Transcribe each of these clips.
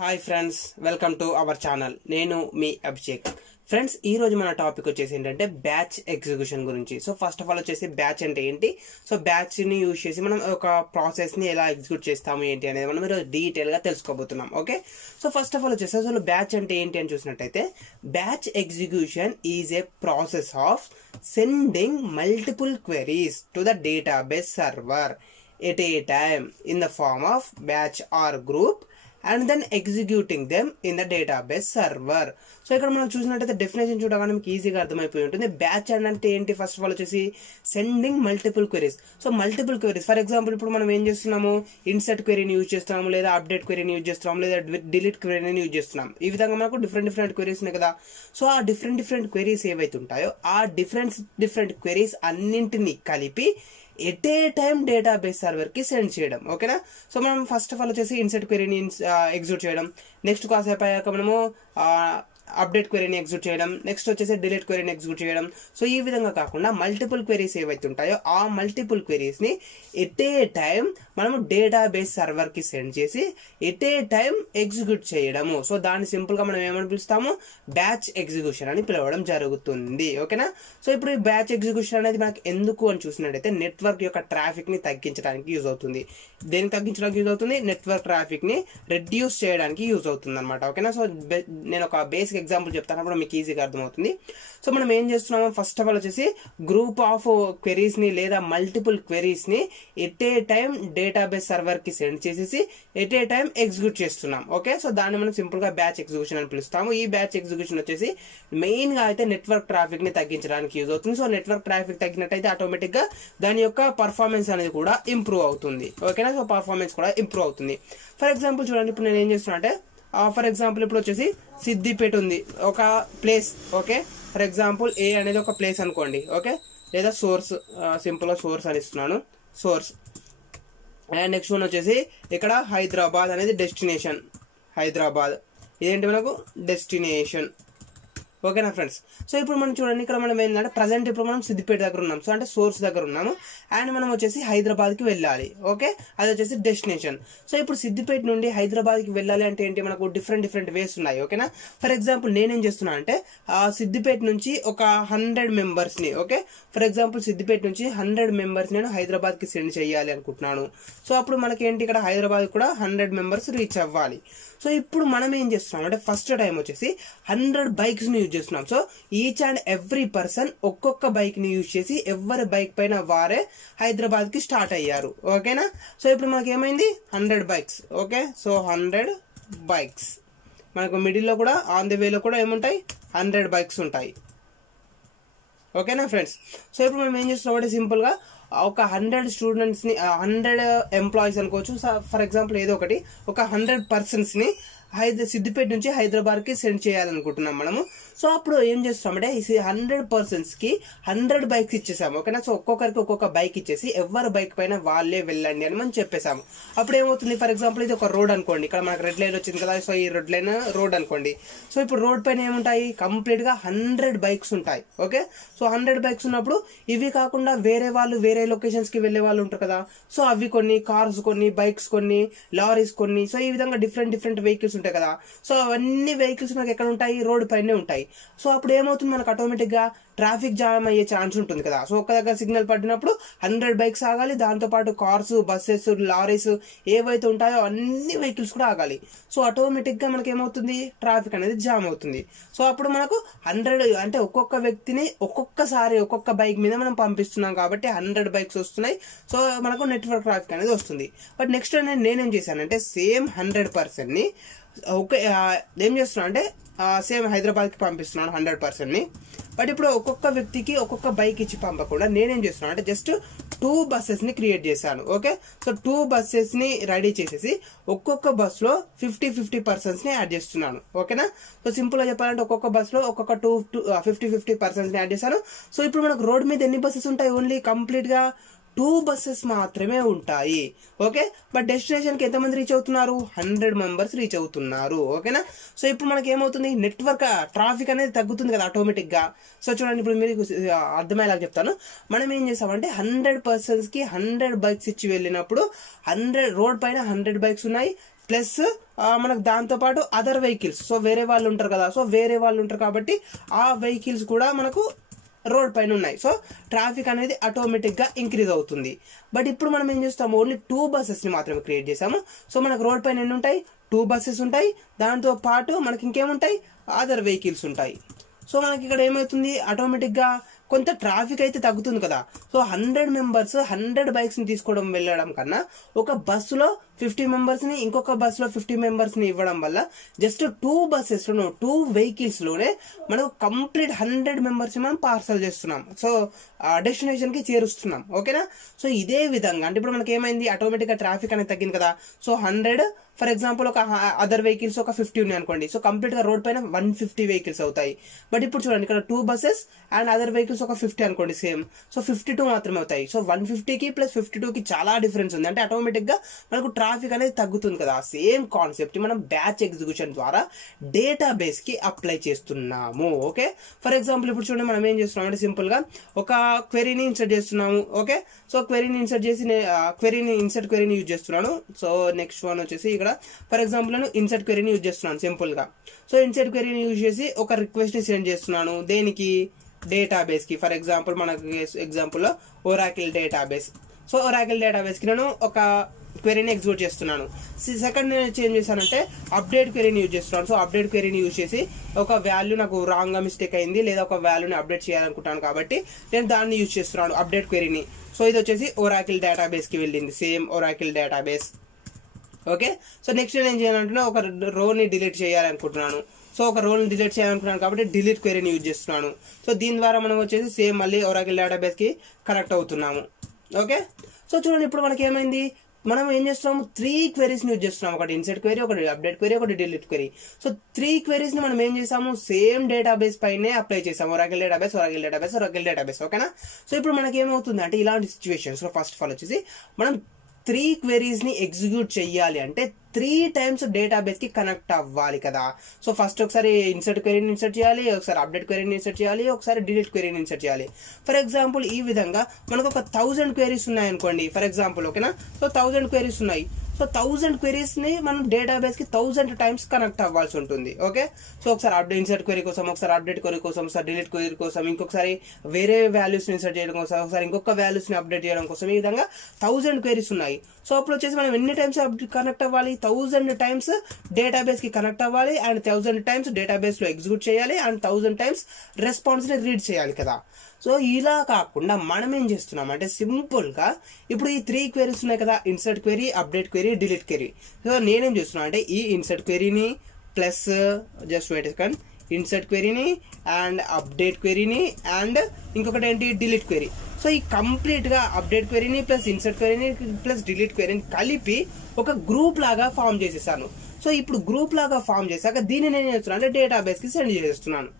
Hi friends, welcome to our channel. నేను మీ Abhishek. Friends, ఈ రోజు మన టాపిక్ వచ్చేసి ఏంటంటే బ్యాచ్ ఎగ్జిక్యూషన్ గురించి. సో ఫస్ట్ ఆఫ్ ఆల్ వచ్చేసి బ్యాచ్ అంటే ఏంటి, సో బ్యాచ్ ని యూజ్ చేసి మనం ఒక ప్రాసెస్ ని ఎలా ఎగ్జిక్యూట్ చేస్తాము ఏంటి అనేది మనం ఈరోజు డీటెయిల్ గా తెలుసుకోబోతున్నాం. Okay, so first of all వచ్చేసి అసలు బ్యాచ్ అంటే ఏంటి అని చూసినట్టయితే, batch execution is a process of sending multiple queries to the database server at a time in the form of batch or group and then executing them in the database server. So ఇక్కడ మనం చూసినట్టయితే definition చూడగానే మీకు ఈజీగా అర్థమైపోయి ఉంటుంది. Batch అంటే ఏంటి, ఫస్ట్ ఆఫ్ ఆల్ వచ్చేసి sending multiple queries. So multiple queries, for example ఇప్పుడు మనం ఏం చేస్తున్నాము, ఇన్సర్ట్ క్వెరీని యూజ్ చేస్తున్నాము, లేదా అప్డేట్ క్వెరీని యూజ్ చేస్తున్నాము, లేదా డిలీట్ క్వెరీని యూజ్ చేస్తున్నాం. ఈ విధంగా మనకు డిఫరెంట్ క్వెరీస్ ఉన్నాయి కదా. సో ఆ డిఫరెంట్ క్వెరీస్ ఏవైతే ఉంటాయో ఆ డిఫరెంట్ క్వెరీస్ అన్నింటినీ కలిపి at a time database server కి సెండ్ చేయడం. ఓకేనా, సో మనం ఫస్ట్ ఆఫ్ ఆల్ వచ్చేసి ఇన్సర్ట్ క్వెరీని ఎగ్జిక్యూట్ చేయడం, నెక్స్ట్ కాసేపు అయ్యాక మనము అప్డేట్ క్వెరీని ఎగ్జిక్యూట్ చేయడం, నెక్స్ట్ వచ్చేసి డిలీట్ క్వెరీని ఎగ్జిక్యూట్ చేయడం. సో ఈ విధంగా కాకుండా మల్టిపుల్ క్వెరీస్ ఏవైతే ఉంటాయో ఆ మల్టిపుల్ క్వెరీస్ ని ఎట్ ఏ టైం మనము డేటాబేస్ సర్వర్ కి సెండ్ చేసి ఎట్ ఏ టైం ఎగ్జిక్యూట్ చేయడము. సో దాన్ని సింపుల్ గా మనం ఏమని పిలుస్తాము, బ్యాచ్ ఎగ్జిక్యూషన్ అని పిలవడం జరుగుతుంది. ఓకేనా, సో ఇప్పుడు ఈ బ్యాచ్ ఎగ్జిక్యూషన్ అనేది మనకి ఎందుకు అని చూసినట్టయితే నెట్వర్క్ యొక్క ట్రాఫిక్ ని తగ్గించడానికి యూజ్ అవుతుంది. దేనికి తగ్గించడానికి యూజ్ అవుతుంది, నెట్వర్క్ ట్రాఫిక్ ని రెడ్యూస్ చేయడానికి యూజ్ అవుతుంది అనమాట. ఓకేనా, సో నేను ఒక బేసిక్ ఎగ్జాంపుల్ చెప్తాను, అప్పుడు మీకు ఈజీగా అర్థమవుతుంది. సో మనం ఏం చేస్తున్నాము, ఫస్ట్ ఆఫ్ ఆల్ వచ్చేసి గ్రూప్ ఆఫ్ క్వెరీస్ ని లేదా మల్టిపుల్ క్వెరీస్ ని at a time database server కి సెండ్ చేసేసి ఎట్ ఏ టైం ఎగ్జిక్యూట్ చేస్తున్నాం. ఓకే, సో దాన్ని మనం సింపుల్ గా బ్యాచ్ ఎగ్జిక్యూషన్ అని పిలుస్తాము. ఈ బ్యాచ్ ఎగ్జిక్యూషన్ వచ్చేసి మెయిన్ గా అయితే నెట్వర్క్ ట్రాఫిక్ ని తగ్గించడానికి యూజ్ అవుతుంది. సో నెట్వర్క్ ట్రాఫిక్ తగ్గినట్టయితే ఆటోమేటిక్ గా దాని యొక్క పర్ఫార్మెన్స్ అనేది కూడా ఇంప్రూవ్ అవుతుంది. ఓకేనా, సో పర్ఫార్మెన్స్ కూడా ఇంప్రూవ్ అవుతుంది. ఫర్ ఎగ్జాంపుల్ చూడండి, ఇప్పుడు నేను ఏం చేస్తున్నా అంటే, ఫర్ ఎగ్జాంపుల్ ఇప్పుడు వచ్చేసి సిద్దిపేట ఉంది ఒక ప్లేస్. ఓకే, ఫర్ ఎగ్జాంపుల్ ఏ అనేది ఒక ప్లేస్ అనుకోండి. ఓకే, లేదా సోర్స్, సింపుల్ గా సోర్స్ అని ఇస్తున్నాను, సోర్స్. అండ్ నెక్స్ట్ వన్ వచ్చేసి ఇక్కడ హైదరాబాద్ అనేది డెస్టినేషన్, హైదరాబాద్ ఇదేంటి మనకు డెస్టినేషన్. ఓకేనా ఫ్రెండ్స్, సో ఇప్పుడు మనం చూడండి, ఇక్కడ మనం ఏంటంటే ప్రజెంట్ ఇప్పుడు మనం సిద్దిపేట దగ్గర ఉన్నాం, సో అంటే సోర్స్ దగ్గర ఉన్నాము, అండ్ మనం వచ్చేసి హైదరాబాద్ కి వెళ్ళాలి. ఓకే, అది వచ్చేసి డెస్టినేషన్. సో ఇప్పుడు సిద్దిపేట నుండి హైదరాబాద్ కి వెళ్ళాలి అంటే ఏంటి, మనకు డిఫరెంట్ వేస్ ఉన్నాయి. ఓకేనా, ఫర్ ఎగ్జాంపుల్ నేనేం చేస్తున్నా అంటే సిద్దిపేట నుంచి ఒక 100 మెంబర్స్ ని, ఓకే ఫర్ ఎగ్జాంపుల్ సిద్దిపేట నుంచి 100 మెంబర్స్ నేను హైదరాబాద్ కి సెండ్ చేయాలి అనుకుంటున్నాను. సో అప్పుడు మనకి ఏంటి, ఇక్కడ హైదరాబాద్ కూడా 100 మెంబర్స్ రీచ్ అవ్వాలి. సో ఇప్పుడు మనం ఏం చేస్తున్నాం అంటే ఫస్ట్ టైం వచ్చేసి 100 బైక్స్ ని యూజ్ చేస్తున్నాం. So each and every person ఒక్కొక్క బైక్ ని యూజ్ చేసి ఎవరి బైక్ పైన వారే హైదరాబాద్ కి స్టార్ట్ అయ్యారు. ఓకేనా, సో ఇప్పుడు మనకి ఏమైంది, 100 బైక్స్. ఓకే, సో 100 బైక్స్ మనకు మిడిల్ లో కూడా ఆన్ ది వేలో కూడా ఏముంటాయి, 100 బైక్స్ ఉంటాయి. ఓకేనా ఫ్రెండ్స్, సో ఇప్పుడు మనం ఏం చేస్తున్నాం అంటే సింపుల్ గా ఒక 100 స్టూడెంట్స్ ని 100 ఎంప్లాయీస్ అనుకోవచ్చు, ఫర్ ఎగ్జాంపుల్ ఏదో ఒకటి ఒక 100 పర్సన్స్ ని సిద్దిపేట నుంచి హైదరాబాద్ కి సెండ్ చేయాలనుకుంటున్నాం మనము. సో అప్పుడు ఏం చేస్తామంటే 100 పర్సన్స్ కి 100 బైక్స్ ఇచ్చేసాము. ఓకేనా, సో ఒక్కొక్కరికి ఒక్కొక్క బైక్ ఇచ్చేసి ఎవరి బైక్ పైన వాళ్ళే వెళ్ళండి అని మనం చెప్పేసాము. అప్పుడు ఏమవుతుంది, ఫర్ ఎగ్జాంపుల్ ఇది ఒక రోడ్ అనుకోండి, ఇక్కడ మనకు రెడ్ లైన్ వచ్చింది కదా, సో ఈ రెడ్ లైన్ రోడ్ అనుకోండి. సో ఇప్పుడు రోడ్ పైన ఏముంటాయి, కంప్లీట్ గా 100 బైక్స్ ఉంటాయి. ఓకే, సో 100 బైక్స్ ఉన్నప్పుడు ఇవి కాకుండా వేరే వాళ్ళు వేరే లొకేషన్స్ కి వెళ్లే వాళ్ళు ఉంటారు కదా, సో అవి కొన్ని కార్స్, కొన్ని బైక్స్, కొన్ని లారీస్, కొన్ని, సో ఈ విధంగా డిఫరెంట్ వెహికల్స్ ఉంటాయి కదా. సో అవన్నీ వెహికల్స్ మనకి ఎక్కడ ఉంటాయి, రోడ్ పైనే ఉంటాయి. సో అప్పుడు ఏమవుతుంది, మనకు ఆటోమేటిక్ గా ట్రాఫిక్ జామ్ అయ్యే ఛాన్స్ ఉంటుంది కదా. సో ఒక దగ్గర సిగ్నల్ పడినప్పుడు 100 బైక్స్ ఆగాలి, దాంతో పాటు కార్స్, బస్సెస్, లారీస్ ఏవైతే ఉంటాయో అన్ని వెహికల్స్ కూడా ఆగాలి. సో ఆటోమేటిక్ గా మనకి ఏమవుతుంది, ట్రాఫిక్ అనేది జామ్ అవుతుంది. సో అప్పుడు మనకు 100 అంటే ఒక్కొక్క వ్యక్తిని ఒక్కొక్కసారి ఒక్కొక్క బైక్ మీద మనం పంపిస్తున్నాం కాబట్టి 100 బైక్స్ వస్తున్నాయి. సో మనకు నెట్వర్క్ ట్రాఫిక్ అనేది వస్తుంది. బట్ నెక్స్ట్ నేనేం చేశానంటే సేమ్ 100 పర్సన్ ని ఓకే ఏం చేస్తున్నా అంటే సేమ్ హైదరాబాద్ కి పంపిస్తున్నాను 100% ని. బట్ ఇప్పుడు ఒక్కొక్క వ్యక్తికి ఒక్కొక్క బైక్ ఇచ్చి పంపకుండా నేనేం చేస్తున్నాను అంటే జస్ట్ 2 బస్సెస్ ని క్రియేట్ చేశాను. ఓకే, సో 2 బస్సెస్ ని రెడీ చేసేసి ఒక్కొక్క బస్ లో 50 పర్సన్స్ ని యాడ్ చేస్తున్నాను. ఓకేనా, సో సింపుల్ గా చెప్పాలంటే ఒక్కొక్క బస్ లో ఒక్కొక్క 50 పర్సన్స్ ని యాడ్ చేశాను. సో ఇప్పుడు మనకు రోడ్ మీద ఎన్ని బస్సెస్ ఉంటాయి, ఓన్లీ కంప్లీట్ గా 2 బస్సెస్ మాత్రమే ఉంటాయి. ఓకే, బట్ డెస్టినేషన్ కి ఎంతమంది రీచ్ అవుతున్నారు, 100 మెంబర్స్ రీచ్ అవుతున్నారు. ఓకేనా, సో ఇప్పుడు మనకి ఏమవుతుంది, నెట్వర్క్ ట్రాఫిక్ అనేది తగ్గుతుంది కదా ఆటోమేటిక్ గా. సో చూడండి, ఇప్పుడు మీరు అర్థమయ్యేలా చెప్తాను. మనం ఏం చేసామంటే 100 పర్సన్స్ కి 100 బైక్స్ ఇచ్చి వెళ్ళినప్పుడు 100 రోడ్ పైన 100 బైక్స్ ఉన్నాయి, ప్లస్ మనకు దాంతోపాటు అదర్ వెహికల్స్, సో వేరే వాళ్ళు ఉంటారు కదా, సో వేరే వాళ్ళు ఉంటారు కాబట్టి ఆ వెహికల్స్ కూడా మనకు రోడ్ పైన ఉన్నాయి. సో ట్రాఫిక్ అనేది ఆటోమేటిక్గా ఇంక్రీజ్ అవుతుంది. బట్ ఇప్పుడు మనం ఏం చేస్తాము, ఓన్లీ 2 బస్సెస్ని మాత్రమే క్రియేట్ చేసాము. సో మనకు రోడ్ పైన ఎన్ని ఉంటాయి, 2 బస్సెస్ ఉంటాయి. దాంతో పాటు మనకి ఇంకేముంటాయి, అదర్ వెహికల్స్ ఉంటాయి. సో మనకి ఇక్కడ ఏమవుతుంది, ఆటోమేటిక్గా కొంత ట్రాఫిక్ అయితే తగ్గుతుంది కదా. సో 100 మెంబర్స్ 100 బైక్స్ని తీసుకోవడం వెళ్ళడం కన్నా ఒక బస్సులో 50 మెంబర్స్ని, ఇంకొక బస్సులో 50 మెంబర్స్ని ఇవ్వడం వల్ల జస్ట్ 2 బస్సెస్లోనూ 2 వెహికల్స్లోనే మనకు కంప్లీట్ 100 మెంబర్స్ని మనం పార్సల్ చేస్తున్నాం. సో డెస్టినేషన్కి చేరుస్తున్నాం. ఓకేనా. సో ఇదే విధంగా అంటే ఇప్పుడు మనకి ఏమైంది, ఆటోమేటిక్గా ట్రాఫిక్ అనేది తగ్గింది కదా. సో 100 ఫర్ ఎగ్జాంపుల్ ఒక అదర్ వెహికల్స్ ఒక 50 ఉన్నాయి అనుకోండి. సో కంప్లీట్గా రోడ్ పైన 150 వెహికల్స్ అవుతాయి. బట్ ఇప్పుడు చూడండి, ఇక్కడ 2 బస్సెస్ అండ్ అదర్ వెహికల్స్ ఒక 50 అనుకోండి సేమ్. సో 52 మాత్రమే అవుతాయి. సో 150కి ప్లస్ 52కి చాలా డిఫరెన్స్ ఉంది. అంటే ఆటోమేటిక్గా మనకు ట్రాఫిక్ అనేది తగ్గుతుంది కదా. సేమ్ కాన్సెప్ట్ మనం బ్యాచ్ ఎగ్జిక్యూషన్ ద్వారా డేటాబేస్ కి అప్లై చేస్తున్నాము. ఓకే. ఫర్ ఎగ్జాంపుల్ ఇప్పుడు చూడండి, మనం ఏం చేస్తున్నాం అంటే సింపుల్ గా ఒక క్వెరీని ఇన్సర్ట్ చేస్తున్నాము. ఓకే. సో క్వెరీని ఇన్సర్ట్ చేసి ఇన్సర్ట్ క్వెరీని యూజ్ చేస్తున్నాను. సో నెక్స్ట్ వన్ వచ్చేసి ఇక్కడ ఫర్ ఎగ్జాంపుల్ నేను ఇన్సర్ట్ క్వెరీని యూజ్ చేస్తున్నాను సింపుల్ గా. సో ఇన్సర్ట్ క్వెరీని యూజ్ చేసి ఒక రిక్వెస్ట్ ని సెండ్ చేస్తున్నాను. దేనికి, డేటాబేస్ కి. ఫర్ ఎగ్జాంపుల్ మనకి ఎగ్జాంపుల్ లో Oracle database. So Oracle database కి నేను ఒక క్వెరీని ఎగ్జిక్యూట్ చేస్తున్నాను. సెకండ్ నేను చేంజ్ చేశానంటే అప్డేట్ క్వెరీని యూజ్ చేస్తున్నాను. సో అప్డేట్ క్వెరీని యూజ్ చేసి ఒక వాల్యూ నాకు రాంగ్ గా మిస్టేక్ అయింది లేదా ఒక వాల్యూని అప్డేట్ చేయాలనుకుంటాను కాబట్టి నేను దాన్ని యూజ్ చేస్తున్నాను, అప్డేట్ క్వెరీని. సో ఇది వచ్చేసి ఒరాకిల్ డేటాబేస్ కి వెళ్ళింది, same Oracle database. Okay. So next నేను ఏం చేయాలంటున్నా, ఒక రోని డిలీట్ చేయాలనుకుంటున్నాను. సో ఒక రోల్ని డిలీట్ చేయాలనుకున్నాను కాబట్టి డిలీట్ క్వెరీని యూజ్ చేస్తున్నాను. సో దీని ద్వారా మనం వచ్చేసి సేమ్ మళ్ళీ ఒరాకిల్ డేటాబేస్ కి కనెక్ట్ అవుతున్నాము. ఓకే. సో చూడండి, ఇప్పుడు మనకి ఏమైంది, మనం ఏం చేస్తున్నాము, 3 క్వెరీస్ యూజ్ చేస్తున్నాం. ఒకటి ఇన్సర్ట్ క్వెరీ, ఒకటి అప్డేట్ క్వెరీ, ఒకటి డిలీట్ క్వెరీ. సో 3 క్వెరీస్ ని మనం ఏం చేసాము, సేమ్ డేటాబేస్ పైనే అప్లై చేసాము. Oracle database, Oracle database, Oracle database. ఓకేనా. సో ఇప్పుడు మనకి ఏమవుతుంది అంటే ఇలాంటి సిచ్యువేషన్స్ లో ఫస్ట్ ఆఫ్ ఆల్ వచ్చేసి మనం 3 క్వెరీస్ ని ఎగ్జిక్యూట్ చేయాలి అంటే 3 టైమ్స్ డేటాబేస్ కి కనెక్ట్ అవ్వాలి కదా. సో ఫస్ట్ ఒకసారి ఇన్సర్ట్ క్వెరీని ఇన్సర్ట్ చేయాలి, ఒకసారి అప్డేట్ క్వెరీని ఇన్సర్ట్ చేయాలి, ఒకసారి డిలీట్ క్వెరీని ఇన్సర్ట్ చేయాలి. ఫర్ ఎగ్జాంపుల్ ఈ విధంగా మనకు ఒక 1000 క్వెరీస్ ఉన్నాయి అనుకోండి ఫర్ ఎగ్జాంపుల్. ఓకేనా. సో 1000 క్వెరీస్ ఉన్నాయి. సో 1000 క్వెరీస్ ని మనం డేటాబేస్ కి 1000 టైమ్స్ కనెక్ట్ అవ్వాల్సి ఉంటుంది. ఓకే. సో ఒకసారి అప్డేట్ ఇన్సర్ట్ క్వెరీ కోసం, ఒకసారి అప్డేట్ క్వెరీ కోసం, ఒకసారి డిలీట్ క్వెరీ కోసం, ఇంకొకసారి వేరే వాల్యూస్ ని ఇన్సర్ట్ చేయడం కోసం, ఒకసారి ఇంకొక వాల్యూస్ ని అప్డేట్ చేయడం కోసం, ఈ విధంగా 1000 క్వెరీస్ ఉన్నాయి. సో అప్పుడు వచ్చేసి మనం ఎన్ని టైమ్స్ కనెక్ట్ అవ్వాలి, 1000 టైమ్స్ డేటాబేస్ కి కనెక్ట్ అవ్వాలి అండ్ 1000 టైమ్స్ డేటాబేస్ లో ఎగ్జిక్యూట్ చేయాలి అండ్ 1000 టైమ్స్ రెస్పాన్స్ ని రీడ్ చేయాలి కదా. సో ఇలా కాకుండా మనం ఏం చేస్తున్నాం అంటే సింపుల్ గా ఇప్పుడు ఈ 3 క్వెరీస్ ఉన్నాయి కదా, insert query, update query, delete query. So నేనేం చేస్తున్నా అంటే ఈ ఇన్సర్ట్ క్వెరీని plus just wait second, insert క్వెరీని అండ్ అప్డేట్ క్వెరీని అండ్ ఇంకొకటి ఏంటి, డిలీట్ క్వెరీ. సో ఈ కంప్లీట్ గా అప్డేట్ క్వెరీని ప్లస్ ఇన్సర్ట్ క్వెరీని ప్లస్ డిలీట్ క్వెరీని కలిపి ఒక గ్రూప్ లాగా ఫామ్ చేసేసాను. సో ఇప్పుడు గ్రూప్ లాగా ఫామ్ చేశాక దీన్ని నేను చేస్తున్నాను అంటే డేటాబేస్ కి సెండ్ చేస్తున్నాను.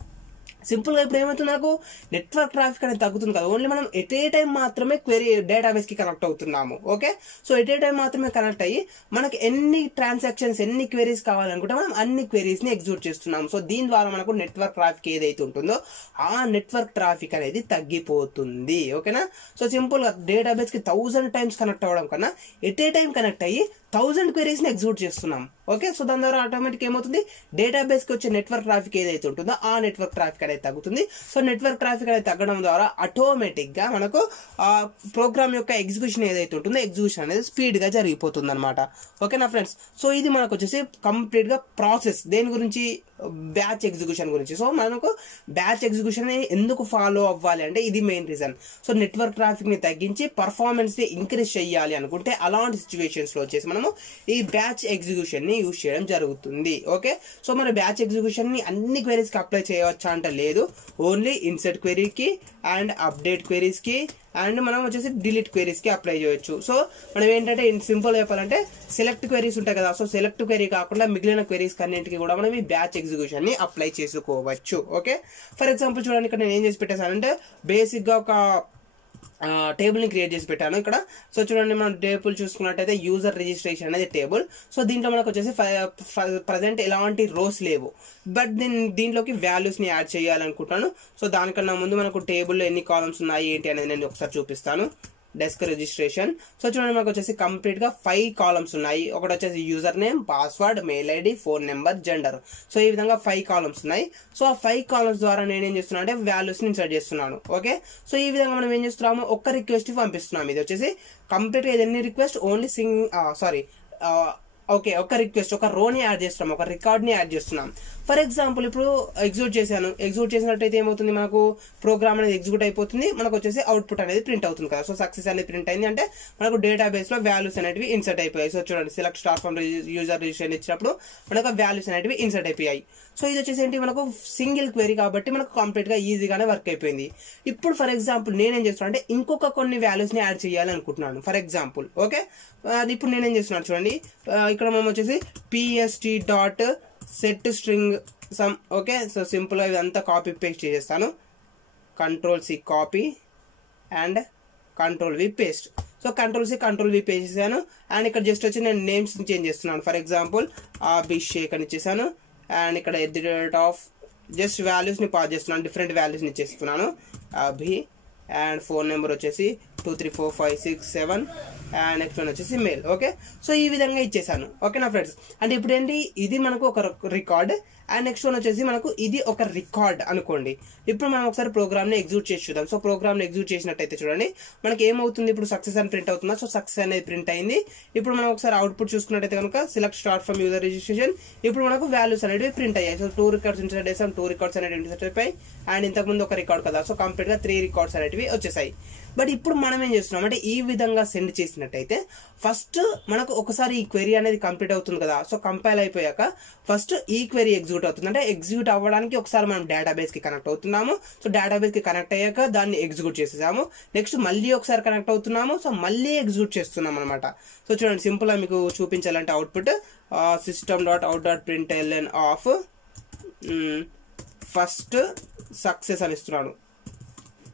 సింపుల్ గా ఇప్పుడు ఏమవుతుంది, నాకు నెట్వర్క్ ట్రాఫిక్ అనేది తగ్గుతుంది కదా. ఓన్లీ మనం ఎట్ ఏ టైం మాత్రమే క్వెరీ డేటాబేస్ కి కనెక్ట్ అవుతున్నాము. Okay. So at a time మాత్రమే కనెక్ట్ అయ్యి మనకి ఎన్ని ట్రాన్సాక్షన్స్, ఎన్ని క్వెరీస్ కావాలనుకుంటే మనం అన్ని క్వెరీస్ ని ఎగ్జిక్యూట్ చేస్తున్నాము. సో దీని ద్వారా మనకు నెట్వర్క్ ట్రాఫిక్ ఏదైతే ఉంటుందో ఆ నెట్వర్క్ ట్రాఫిక్ అనేది తగ్గిపోతుంది. ఓకేనా. సో సింపుల్ గా డేటాబేస్ కి 1000 టైమ్స్ కనెక్ట్ అవ్వడం కన్నా ఎట్ ఏ టైం కనెక్ట్ అయ్యి 1000 క్వెరీస్ ని ఎగ్జిక్యూట్ చేస్తున్నాం. ఓకే. సో దాని ద్వారా ఆటోమేటిక్ ఏమవుతుంది, డేటాబేస్ కి వచ్చే నెట్వర్క్ ట్రాఫిక్ ఏదైతే ఉంటుందో ఆ నెట్వర్క్ ట్రాఫిక్ అనేది తగ్గుతుంది. సో నెట్వర్క్ ట్రాఫిక్ అనేది తగ్గడం ద్వారా ఆటోమేటిక్ గా మనకు ఆ ప్రోగ్రామ్ యొక్క ఎగ్జిక్యూషన్ ఏదైతే ఉంటుందో ఎగ్జిక్యూషన్ అనేది స్పీడ్ గా జరిగిపోతుంది అనమాట. ఓకేనా ఫ్రెండ్స్. సో ఇది మనకు వచ్చేసి కంప్లీట్ గా ప్రాసెస్ దేని గురించి, బ్యాచ్ ఎగ్జిక్యూషన్ గురించి. సో మనకు బ్యాచ్ ఎగ్జిక్యూషన్ ఎందుకు ఫాలో అవ్వాలి అంటే ఇది main reason. So network traffic ని తగ్గించి పర్ఫార్మెన్స్ ని ఇంక్రీజ్ చేయాలి అనుకుంటే అలాంటి సిచ్యువేషన్స్ లో వచ్చేసి మనము ఈ బ్యాచ్ ఎగ్జిక్యూషన్ ని యూజ్ చేయడం జరుగుతుంది. ఓకే. సో మన బ్యాచ్ ఎగ్జిక్యూషన్ ని అన్ని క్వెరీస్ కి అప్లై చేయవచ్చా అంటే లేదు, ఓన్లీ ఇన్సర్ట్ క్వెరీకి అండ్ అప్డేట్ క్వెరీస్ కి అండ్ మనం వచ్చేసి డిలీట్ క్వెరీస్ కి అప్లై చేయొచ్చు. సో మనం ఏంటంటే సింపుల్ చెప్పాలంటే సెలెక్ట్ క్వెరీస్ ఉంటాయి కదా, సో సెలెక్ట్ క్వెరీ కాకుండా మిగిలిన క్వెరీస్ అన్నింటికి కూడా మనం ఈ బ్యాచ్ ఎగ్జిక్యూషన్ ని అప్లై చేసుకోవచ్చు. ఓకే. ఫర్ ఎగ్జాంపుల్ చూడండి, ఇక్కడ నేను ఏం చేసి పెట్టేసానంటే బేసిక్ గా ఒక టేబుల్ ని క్రియేట్ చేసి పెట్టాను ఇక్కడ. సో చూడండి, మనం టేబుల్ చూసుకున్నట్టయితే యూజర్ రిజిస్ట్రేషన్ అనేది టేబుల్. సో దీంట్లో మనకు వచ్చేసి ప్రజెంట్ ఎలాంటి రోస్ లేవు, బట్ దీంట్లోకి వాల్యూస్ ని యాడ్ చేయాలనుకుంటాను. సో దానికన్నా ముందు మనకు టేబుల్లో ఎన్ని కాలమ్స్ ఉన్నాయి ఏంటి అనేది నేను ఒకసారి చూపిస్తాను. Desk registration. సో చూడండి మనకు వచ్చేసి కంప్లీట్ గా 5 కాలమ్స్ ఉన్నాయి. ఒకటి వచ్చేసి user name, password, mail ID, phone number, gender. So ఈ విధంగా 5 కాలమ్స్ ఉన్నాయి. సో ఆ 5 కాలమ్స్ ద్వారా నేను ఏం చేస్తున్నా అంటే వాల్యూస్ ని ఇన్సర్ట్ చేస్తున్నాను. ఓకే, సో ఈ విధంగా మనం ఏం చేస్తున్నాము, ఒక్క రిక్వెస్ట్ పంపిస్తున్నాం. ఇది వచ్చేసి కంప్లీట్ గా ఎన్ని రిక్వెస్ట్ ఓన్లీ ఒక రిక్వెస్ట్, ఒక రోని యాడ్ చేస్తున్నాం, ఒక రికార్డ్ ని యాడ్ చేస్తున్నాం. ఫర్ ఎగ్జాంపుల్ ఇప్పుడు ఎగ్జిక్యూట్ చేసినట్టయితే ఏమవుతుంది, మనకు ప్రోగ్రామ్ అనేది ఎగ్జిక్యూట్ అయిపోతుంది, మనకు వచ్చేసి అవుట్పుట్ అనేది ప్రింట్ అవుతుంది కదా. సో సక్సెస్ అనేది ప్రింట్ అయింది అంటే మనకు డేటాబేస్ లో వాల్యూస్ అనేవి ఇన్సర్ట్ అయిపోయాయి. సో చూడండి, select star from user registration ఇచ్చినప్పుడు మనకు వాల్యూస్ అనేవి ఇన్సర్ట్ అయిపోయాయి. సో ఇది వచ్చేసి ఏంటి, మనకు సింగిల్ క్వెరీ కాబట్టి మనకు కంప్లీట్ గా ఈజీగానే వర్క్ అయిపోయింది. ఇప్పుడు ఫర్ ఎగ్జాంపుల్ నేనేం చేస్తున్నా అంటే ఇంకొక కొన్ని వాల్యూస్ ని యాడ్ చేయాలి అనుకుంటున్నాను. ఫర్ ఎగ్జాంపుల్ ఓకే, ఇప్పుడు నేనేం చేస్తున్నాను చూడండి, ఇక్కడ మనం వచ్చేసి pst dot set string some. Okay, so simple గా ఇదంతా కాపీ పేస్ట్ చేసేస్తాను. Ctrl+C copy and Ctrl+V paste. So Ctrl+C Ctrl+V paste చేశాను. అండ్ ఇక్కడ జస్ట్ వచ్చి నేను నేమ్స్ చేంజ్ చేస్తున్నాను. ఫర్ ఎగ్జాంపుల్ అభిషేక్ అని ఇచ్చేసాను. అండ్ ఇక్కడ జస్ట్ వాల్యూస్ ని పాస్ చేస్తున్నాను, డిఫరెంట్ వాల్యూస్ ని ఇచ్చేస్తున్నాను. అభి అండ్ ఫోన్ నెంబర్ వచ్చేసి 234567 అండ్ నెక్స్ట్ వన్ వచ్చేసి మెయిల్. ఓకే, సో ఈ విధంగా ఇచ్చేసాను. ఓకే నా ఫ్రెండ్స్, అంటే ఇప్పుడు ఏంటి, ఇది మనకు ఒక రికార్డ్ అండ్ నెక్స్ట్ వన్ వచ్చేసి మనకు ఇది ఒక రికార్డ్ అనుకోండి. ఇప్పుడు మనం ఒకసారి ప్రోగ్రామ్ ని ఎగ్జిక్యూట్ చేసి చూద్దాం. సో ప్రోగ్రామ్ ని ఎగ్జిక్యూట్ చేసినట్టయితే చూడండి మనకి ఏమవుతుంది, ఇప్పుడు సక్సెస్ అని ప్రింట్ అవుతుందా. సో సక్సెస్ అనేది ప్రింట్ అయింది. ఇప్పుడు మనం ఒకసారి అవుట్పుట్ చూసుకున్నట్టయితే కనుక select start from user registration, ఇప్పుడు మనకు వాల్యూస్ అనేవి ప్రింట్ అయ్యాయి. సో 2 రికార్డ్స్ ఇన్సర్ట్ చేసాం, 2 రికార్డ్స్ అనేవి ఇన్సర్ట్ అయిపోయి అండ్ ఇంతకుముందు ఒక రికార్డ్ కదా. సో కంప్లీట్ గా 3 రికార్డ్స్ అనేవి వచ్చేసాయి. బట్ ఇప్పుడు మనం ఏం చేస్తున్నాం అంటే ఈ విధంగా సెండ్ చేసినట్టయితే ఫస్ట్ మనకు ఒకసారి ఈ క్వెరీ అనేది కంప్లీట్ అవుతుంది కదా. సో కంపైల్ అయిపోయాక ఫస్ట్ ఈ క్వెరీ ఎగ్జిక్యూట్ అవుతుంది. అంటే ఎగ్జిక్యూట్ అవ్వడానికి ఒకసారి మనం డేటాబేస్ కి కనెక్ట్ అవుతున్నాము. సో డేటాబేస్ కి కనెక్ట్ అయ్యాక దాన్ని ఎగ్జిక్యూట్ చేసేసాము. నెక్స్ట్ మళ్ళీ ఒకసారి కనెక్ట్ అవుతున్నాము. సో మళ్ళీ ఎగ్జిక్యూట్ చేస్తున్నాం అనమాట. సో చూడండి, సింపుల్ గా మీకు చూపించాలంటే output system.out.println of first success అని ఇస్తున్నాను.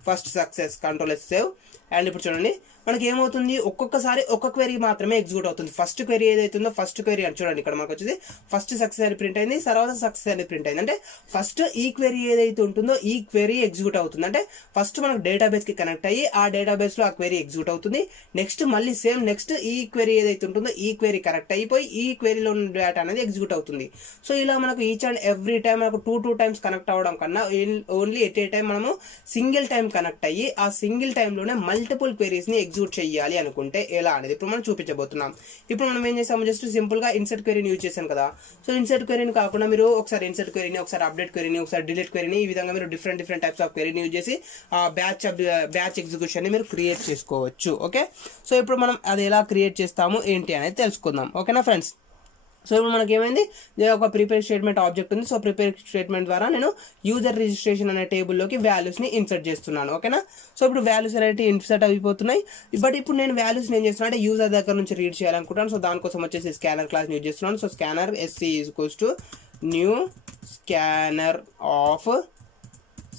First success, Ctrl+S save. And ఇప్పుడు చూడండి మనకి ఏమవుతుంది, ఒక్కొక్కసారి ఒక క్వెరీ మాత్రమే ఎగ్జిక్యూట్ అవుతుంది. ఫస్ట్ క్వెరీ ఏదైతుందో ఫస్ట్ క్వెరీ అని చూడండి, ఇక్కడ మనకు వచ్చేసి ఫస్ట్ సక్సెస్ అని ప్రింట్ అయింది, తర్వాత సక్సెస్ అని ప్రింట్ అయింది. అంటే ఫస్ట్ ఈ క్వెరీ ఏదైతే ఉంటుందో ఈ క్వెరీ ఎగ్జిక్యూట్ అవుతుంది. అంటే ఫస్ట్ మనకు డేటాబేస్ కి కనెక్ట్ అయ్యి ఆ డేటాబేస్ లో ఆ క్వెరీ ఎగ్జిక్యూట్ అవుతుంది. నెక్స్ట్ మళ్ళీ సేమ్ నెక్స్ట్ ఈ క్వెరీ ఏదైతే ఉంటుందో ఈ క్వెరీ కనెక్ట్ అయిపోయి ఈ క్వెరీలో ఉన్న డేటా అనేది ఎగ్జిక్యూట్ అవుతుంది. సో ఇలా మనకు ఈచ్ అండ్ ఎవ్రీ టైం మనకు 2 టైమ్స్ కనెక్ట్ అవ్వడం కన్నా ఓన్లీ ఎట్ ఏ టైం మనము సింగిల్ టైం కనెక్ట్ అయ్యి ఆ సింగిల్ టైం లోనే మల్టిపుల్ క్వెరీస్ ని ఎగ్జిక్యూట్ చేయాలి అనుకుంటే ఎలా అనేది ఇప్పుడు మనం చూపించబోతున్నాం. ఇప్పుడు మనం ఏం చేసాము, జస్ట్ సింపుల్ గా ఇన్సర్ట్ క్వెరీని యూజ్ చేసాం కదా. సో ఇన్సర్ట్ క్వెరీని కాకుండా మీరు ఒకసారి ఇన్సర్ట్ క్వెరీని, ఒకసారి అప్డేట్ క్వెరీని, ఒకసారి డిలీట్ క్వెరీని, ఈ విధంగా మీరు డిఫరెంట్ టైప్స్ ఆఫ్ క్వెరీని యూజ్ చేసి బ్యాచ్ ఎగ్జిక్యూషన్ ని మీరు క్రియేట్ చేసుకోవచ్చు. ఓకే, సో ఇప్పుడు మనం అది ఎలా క్రియేట్ చేస్తాము ఏంటి అనేది తెలుసుకుందాం. ఓకేనా ఫ్రెండ్స్. సో ఇప్పుడు మనకి ఏమైంది, ఒక ప్రిపేర్ స్టేట్మెంట్ ఆబ్జెక్ట్ ఉంది. సో ప్రిపేర్ స్టేట్మెంట్ ద్వారా నేను యూజర్ రిజిస్ట్రేషన్ అనే టేబుల్లోకి వాల్యూస్ ని ఇన్సర్ట్ చేస్తున్నాను. ఓకేనా, సో ఇప్పుడు వాల్యూస్ అనేవి ఇన్సర్ట్ అయిపోతున్నాయి. బట్ ఇప్పుడు నేను వాల్యూస్ ఏం చేస్తున్నాను అంటే యూజర్ దగ్గర నుంచి రీడ్ చేయాలనుకుంటాను. సో దానికోసం వచ్చేసి స్కానర్ క్లాస్ యూజ్ చేస్తున్నాను. So scanner SC new scanner of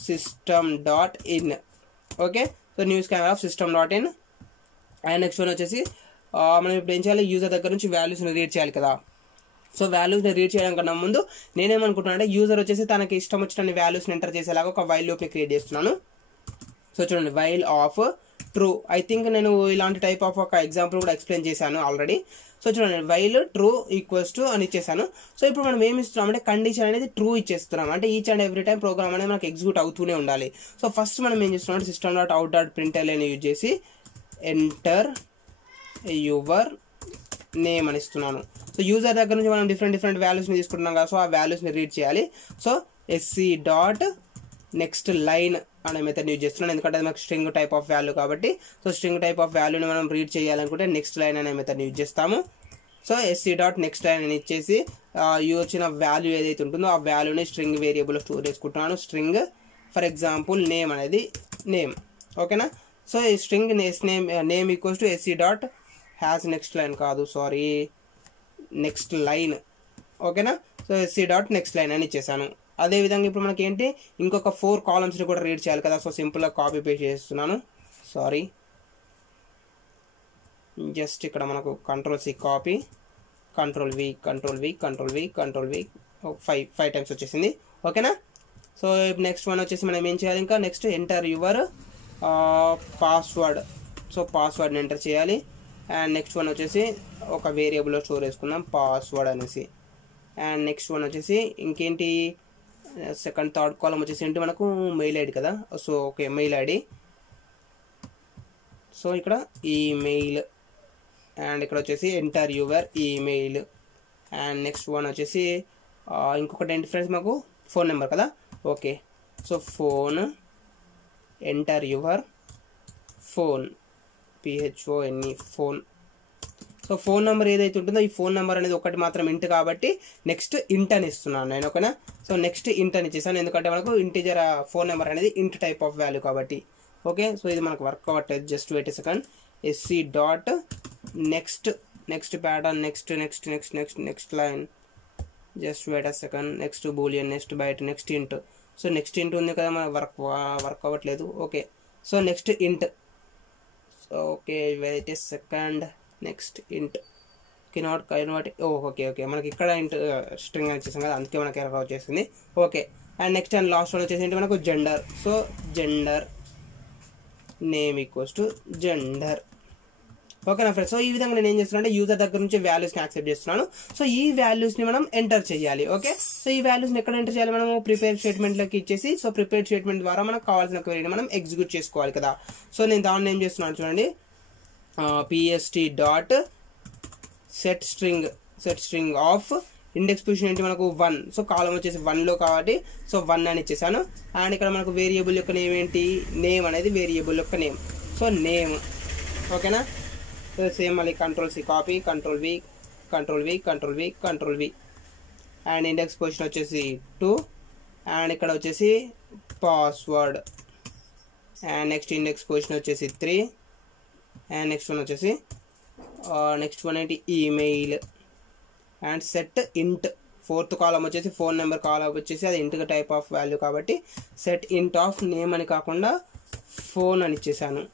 system.in. Okay, so new scanner of system.in. And next one వచ్చేసి మనం ఇప్పుడు ఏం చేయాలి, యూజర్ దగ్గర నుంచి వాల్యూస్ని రీడ్ చేయాలి కదా. సో వాల్యూస్ని రీడ్ చేయడం కన్నా ముందు నేనేమనుకుంటున్నాను అంటే యూజర్ వచ్చేసి తనకి ఇష్టం వచ్చిన వాల్యూస్ని ఎంటర్ చేసేలాగా ఒక వైల్ లూప్ని క్రియేట్ చేస్తున్నాను. సో చూడండి, while of true. I think నేను ఇలాంటి టైప్ ఆఫ్ ఒక ఎగ్జాంపుల్ కూడా ఎక్స్ప్లెయిన్ చేశాను ఆల్రెడీ. సో చూడండి, వైల్ ట్రూ ఈక్వల్స్ టు అని ఇచ్చేసాను. సో ఇప్పుడు మనం ఏమి ఇస్తున్నాం అంటే కండిషన్ అనేది ట్రూ ఇచ్చేస్తున్నాం. అంటే each and every time program అనేది మనకి ఎగ్జిక్యూట్ అవుతూనే ఉండాలి. సో ఫస్ట్ మనం ఏం చేస్తున్నాం అంటే system.out.println యూజ్ చేసి ఎంటర్ యువర్ నేమ్ అని ఇస్తున్నాను. సో యూజర్ దగ్గర నుంచి మనం డిఫరెంట్ వాల్యూస్ని తీసుకుంటున్నాం కదా. సో ఆ వాల్యూస్ని రీడ్ చేయాలి. సో SC.next line అనే మెథడ్ యూజ్ చేస్తున్నాను, ఎందుకంటే అది మనకు స్ట్రింగ్ టైప్ ఆఫ్ వాల్యూ కాబట్టి. సో స్ట్రింగ్ టైప్ ఆఫ్ వాల్యూని మనం రీడ్ చేయాలనుకుంటే నెక్స్ట్ లైన్ అనే మెథడ్ యూజ్ చేస్తాము. సో SC.next line అని ఇచ్చేసి వచ్చిన వాల్యూ ఏదైతే ఉంటుందో ఆ వాల్యూని స్ట్రింగ్ వేరియబుల్ స్టోర్ చేసుకుంటున్నాను. స్ట్రింగ్ ఫర్ ఎగ్జాంపుల్ నేమ్ అనేది నేమ్. ఓకేనా, సో ఈ string name equals to SC.next line కాదు, సారీ, నెక్స్ట్ లైన్. ఓకేనా, సో SC.next line అని ఇచ్చేసాను. అదేవిధంగా ఇప్పుడు మనకి ఏంటి, ఇంకొక 4 కాలమ్స్ని కూడా రీడ్ చేయాలి కదా. సో సింపుల్గా కాపీ పేస్ట్ చేస్తున్నాను, సారీ, జస్ట్ ఇక్కడ మనకు Ctrl+C కాపీ, Ctrl+V 5 టైమ్స్ వచ్చేసింది. ఓకేనా, సో నెక్స్ట్ వన్ వచ్చేసి మనం ఏం చేయాలి, ఇంకా next enter your password. So పాస్వర్డ్ని ఎంటర్ చేయాలి. అండ్ నెక్స్ట్ వన్ వచ్చేసి ఒక వేరియబుల్లో స్టోర్ చేసుకుందాం పాస్వర్డ్ అనేసి. అండ్ నెక్స్ట్ వన్ వచ్చేసి ఇంకేంటి సెకండ్ థర్డ్ కాలం వచ్చేసి ఏంటి మనకు మెయిల్ ఐడి కదా. So okay mail ID. So ఇక్కడ ఈమెయిల్ అండ్ ఇక్కడ వచ్చేసి enter your email. And next one వచ్చేసి ఇంకొకటి ఏంటి ఫ్రెండ్స్ మాకు ఫోన్ నెంబర్ కదా. Okay so phone enter your phone PHONE phone. So phone number ఏదైతే ఉంటుందో ఈ ఫోన్ నెంబర్ అనేది ఒకటి మాత్రం ఇంట్ కాబట్టి నెక్స్ట్ ఇంట్ అని ఇస్తున్నాను నేను. ఓకేనా. సో నెక్స్ట్ ఇంట్ అని ఇచ్చేసాను ఎందుకంటే మనకు ఇంటిజర్ ఫోన్ నెంబర్ అనేది ఇంట్ టైప్ ఆఫ్ వాల్యూ కాబట్టి. ఓకే సో ఇది మనకు వర్క్ అవ్వట్లేదు. Just wait a second. SC dot next pattern next line. Just wait a second. Next boolean next byte next int. So next int ఉంది కదా మన work అవ్వట్లేదు. Okay so next int. Okay wait a second. Next int cannot convert. Okay మనకి ఇక్కడ ఇంట్ string అని వచ్చేసాం కదా అందుకే మనకి ఎర్రర్ వచ్చేసింది. Okay and next and last one వచ్చేసి ఏంటి మనకు gender. So gender name equals to gender. ఓకేనా ఫ్రెండ్స్. సో ఈ విధంగా నేను ఏం చేస్తున్నాను అంటే యూజర్ దగ్గర నుంచి వాల్యూస్ని యాక్సెప్ట్ చేస్తున్నాను. సో ఈ వాల్యూస్ని మనం ఎంటర్ చేయాలి. ఓకే సో ఈ వాల్యూస్ని ఎక్కడ ఎంటర్ చేయాలి మనము ప్రిపేర్ స్టేట్మెంట్లోకి ఇచ్చేసి సో ప్రిపేర్ స్టేట్మెంట్ ద్వారా మనకు కావాల్సిన క్వెరీని మనం ఎగ్జిక్యూట్ చేసుకోవాలి కదా. సో నేను దాన్ని ఏం చేస్తున్నాను చూడండి. PST dot set string of index position ఏంటి మనకు 1. సో కాలం వచ్చేసి 1లో కాబట్టి సో 1 అని ఇచ్చేసాను. అండ్ ఇక్కడ మనకు వేరియబుల్ యొక్క నేమ్ ఏంటి నేమ్ అనేది వేరియబుల్ యొక్క నేమ్. So name. ఓకేనా. సేమ్ మళ్ళీ Ctrl+C copy Ctrl+V and index position వచ్చేసి 2 అండ్ ఇక్కడ వచ్చేసి password and next index position వచ్చేసి 3 అండ్ నెక్స్ట్ వన్ ఏంటి ఈమెయిల్ అండ్ సెట్ ఇంట్. ఫోర్త్ కాలం వచ్చేసి ఫోన్ నెంబర్ కాలం వచ్చేసి అది ఇంట్ టైప్ ఆఫ్ వాల్యూ కాబట్టి సెట్ ఇంట్ ఆఫ్ నేమ్ అని కాకుండా ఫోన్ అని ఇచ్చేసాను.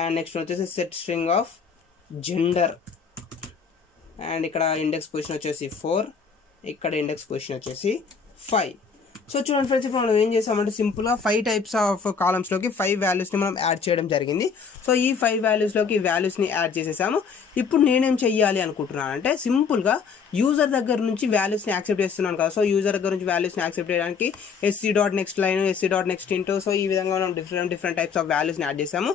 అండ్ నెక్స్ట్ వచ్చేసి set string of gender and ఇక్కడ ఇండెక్స్ పొజిషన్ వచ్చేసి 4 ఇక్కడ ఇండెక్స్ పొజిషన్ వచ్చేసి 5. సో చూడండి ఫ్రెండ్స్ ఇప్పుడు మనం ఏం చేసామంటే సింపుల్గా 5 టైప్స్ ఆఫ్ కాలమ్స్లోకి 5 వాల్యూస్ని మనం యాడ్ చేయడం జరిగింది. సో ఈ 5 వాల్యూస్లోకి వాల్యూస్ని యాడ్ చేసేసాము. ఇప్పుడు నేనేం చెయ్యాలి అనుకుంటున్నాను అంటే సింపుల్గా యూజర్ దగ్గర నుంచి వాల్యూస్ని యాక్సెప్ట్ చేస్తున్నాను కదా. సో యూజర్ దగ్గర నుంచి వాల్యూస్ని యాక్సెప్ట్ చేయడానికి SC dot next line SC dot next into. So ఈ విధంగా మనం డిఫరెంట్ టైప్స్ ఆఫ్ వాల్యూస్ని యాడ్ చేసాము.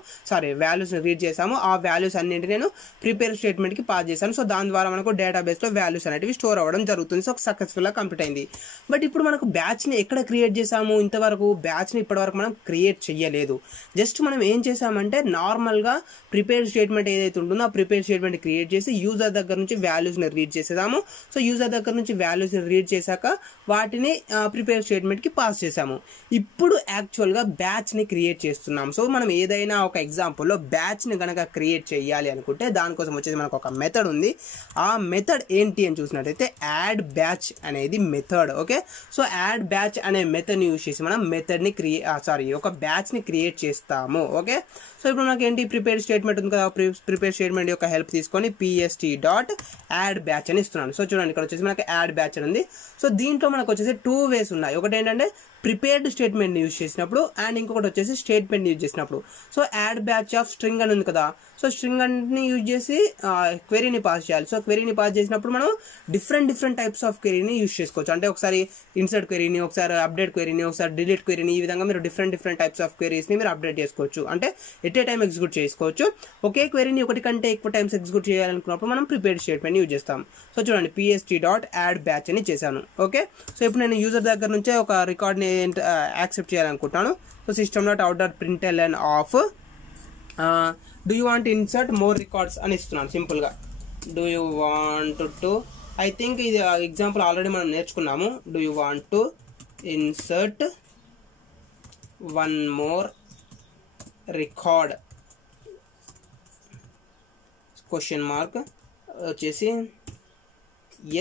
వాల్యూస్ని రీడ్ చేసాము. ఆ వాల్యూస్ అన్నింటి నేను ప్రిపేర్ స్టేట్మెంట్కి పాస్ చేశాను. సో దాని ద్వారా మనకు డేటాబేస్లో వాల్యూస్ అనేవి స్టోర్ అవ్వడం జరుగుతుంది. సో సక్సెస్ఫుల్గా కంప్లీట్ అయింది. బట్ ఇప్పుడు మనకు బ్యాచ్ని ఎక్కడ క్రియేట్ చేసాము ఇంతవరకు బ్యాచ్ని ఇప్పటివరకు మనం క్రియేట్ చేయలేదు. జస్ట్ మనం ఏం చేసామంటే నార్మల్గా ప్రిపేర్ స్టేట్మెంట్ ఏదైతే ఉంటుందో ఆ ప్రిపేర్ స్టేట్మెంట్ క్రియేట్ చేసి యూజర్ దగ్గర నుంచి వాల్యూస్ని రీడ్ చేసేసాము. సో యూజర్ దగ్గర నుంచి వాల్యూస్ని రీడ్ చేశాక వాటిని ప్రిపేర్ స్టేట్మెంట్కి పాస్ చేసాము. ఇప్పుడు యాక్చువల్గా బ్యాచ్ని క్రియేట్ చేస్తున్నాం. సో మనం ఏదైనా ఒక ఎగ్జాంపుల్లో బ్యాచ్ని కనుక క్రియేట్ చేయాలి అనుకుంటే దానికోసం వచ్చేసి మనకు ఒక మెథడ్ ఉంది. ఆ మెథడ్ ఏంటి అని చూసినట్టయితే యాడ్ బ్యాచ్ అనేది method. Okay so add batch అనే మెథడ్ని యూజ్ చేసి మనం మెథడ్ని ఒక బ్యాచ్ని క్రియేట్ చేస్తాము. ఓకే సో ఇప్పుడు మనకి ఏంటి ప్రిపేర్ స్టేట్మెంట్ ఉంది కదా. ప్రిపేర్ స్టేట్మెంట్ యొక్క హెల్ప్ తీసుకొని PST డాట్ యాడ్ బ్యాచ్ అని ఇస్తున్నాను. సో చూడండి ఇక్కడ వచ్చేసి మనకి యాడ్ బ్యాచ్ అని ఉంది. సో దీంట్లో మనకు వచ్చేసి 2 వేస్ ఉన్నాయి. ఒకటి ఏంటంటే ప్రిపేర్డ్ స్టేట్మెంట్ని యూజ్ చేసినప్పుడు అండ్ ఇంకొకటి వచ్చేసి స్టేట్మెంట్ యూజ్ చేసినప్పుడు. So add batch of string అని ఉంది కదా. సో స్ట్రింగ్ అన్ని యూజ్ చేసి క్వెరీని పాస్ చేయాలి. సో క్వెరీని పాస్ చేసినప్పుడు మనం డిఫరెంట్ టైప్స్ ఆఫ్ క్వెరీని యూజ్ చేసుకోవచ్చు. అంటే ఒకసారి ఇన్సర్ట్ క్వెరీని, ఒకసారి అప్డేట్ క్వెరీని, ఒకసారి డిలీట్ క్వెరీని, ఈ విధంగా మీరు డిఫరెంట్ టైప్స్ ఆఫ్ క్వెరీస్ని మీరు అప్డేట్ చేసుకోవచ్చు. అంటే ఎట్ ఏ టైం ఎగ్జిక్యూట్ చేసుకోవచ్చు. ఒకే క్వెరీని ఒకటి కంటే ఎక్కువ టైమ్స్ ఎగ్జిక్యూట్ చేయాలనుకున్నప్పుడు మనం ప్రిపేర్డ్ స్టేట్మెంట్ యూజ్ చేస్తాం. సో చూడండి PST డాట్ యాడ్ బ్యాచ్ అని చేశాను. ఓకే సో ఇప్పుడు నేను యూజర్ దగ్గర నుంచే ఒక రికార్డ్ని యాక్సెప్ట్ చేయాలనుకుంటాను. So system dot out dot println of do you want insert more records అని ఇస్తున్నాను సింపుల్గా. Do you want to I think ఇది ఎగ్జాంపుల్ ఆల్రెడీ మనం నేర్చుకున్నాము. Do you want to insert 1 more record question mark వచ్చేసి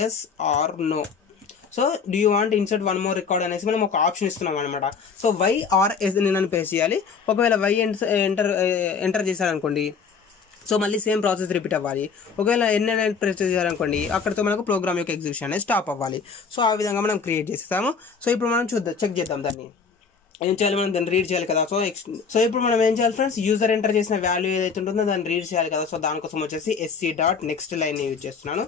yes or no. So do you want insert 1 more record అనేసి మనం ఒక ఆప్షన్ ఇస్తున్నాం అనమాట. సో వై ఆర్ ఎస్ నేను ప్రెస్ చేయాలి. ఒకవేళ వై ఎంటర్ చేశారనుకోండి సో మళ్ళీ సేమ్ ప్రాసెస్ రిపీట్ అవ్వాలి. ఒకవేళ ఎన్ని ప్రెస్ చేయాలనుకోండి అక్కడితో మనకు ప్రోగ్రామ్ యొక్క ఎగ్జిక్యూషన్ అనేది స్టాప్ అవ్వాలి. సో ఆ విధంగా మనం క్రియేట్ చేస్తాము. సో ఇప్పుడు మనం చెక్ చేద్దాం దాన్ని. ఏం చేయాలి, మనం దాన్ని రీడ్ చేయాలి కదా. సో ఇప్పుడు మనం ఏం చేయాలి ఫ్రెండ్స్, యూజర్ ఎంటర్ చేసిన వాల్యూ ఏదైతే ఉంటుందో దాన్ని రీడ్ చేయాలి కదా. సో దానికోసం వచ్చేసి sc.next లైన్ యూజ్ చేస్తున్నాను.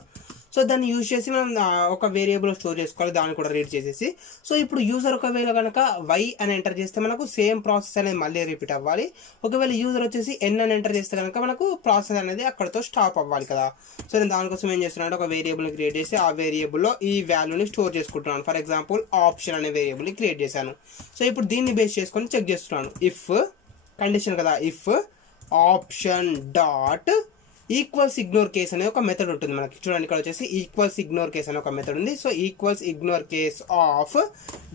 సో దాన్ని యూజ్ చేసి మనం ఒక వేరియబుల్ స్టోర్ చేసుకోవాలి, దాన్ని కూడా రీడ్ చేసేసి. సో ఇప్పుడు యూజర్ ఒకవేళ కనుక y అని ఎంటర్ చేస్తే మనకు సేమ్ ప్రాసెస్ అనేది మళ్ళీ రిపీట్ అవ్వాలి. ఒకవేళ యూజర్ వచ్చేసి n అని ఎంటర్ చేస్తే కనుక మనకు ప్రాసెస్ అనేది అక్కడతో స్టాప్ అవ్వాలి కదా. సో నేను దానికోసం ఏం చేస్తున్నాను, ఒక వేరియబుల్ని క్రియేట్ చేసి ఆ వేరియబుల్లో ఈ వాల్యూని స్టోర్ చేసుకుంటున్నాను. ఫర్ ఎగ్జాంపుల్ ఆప్షన్ అనే వేరియబుల్ని క్రియేట్ చేశాను. సో ఇప్పుడు దీన్ని బేస్ చేసుకొని చెక్ చేస్తున్నాను. ఇఫ్ కండిషన్ కదా, if option dot equals ignore case అనే ఒక మెథడ్ ఉంటుంది మనకి. చూడండి ఇక్కడ వచ్చేసి ఈక్వల్స్ ఇగ్నోర్ కేస్ అనే ఒక మెథడ్ ఉంది. So equals ignore case of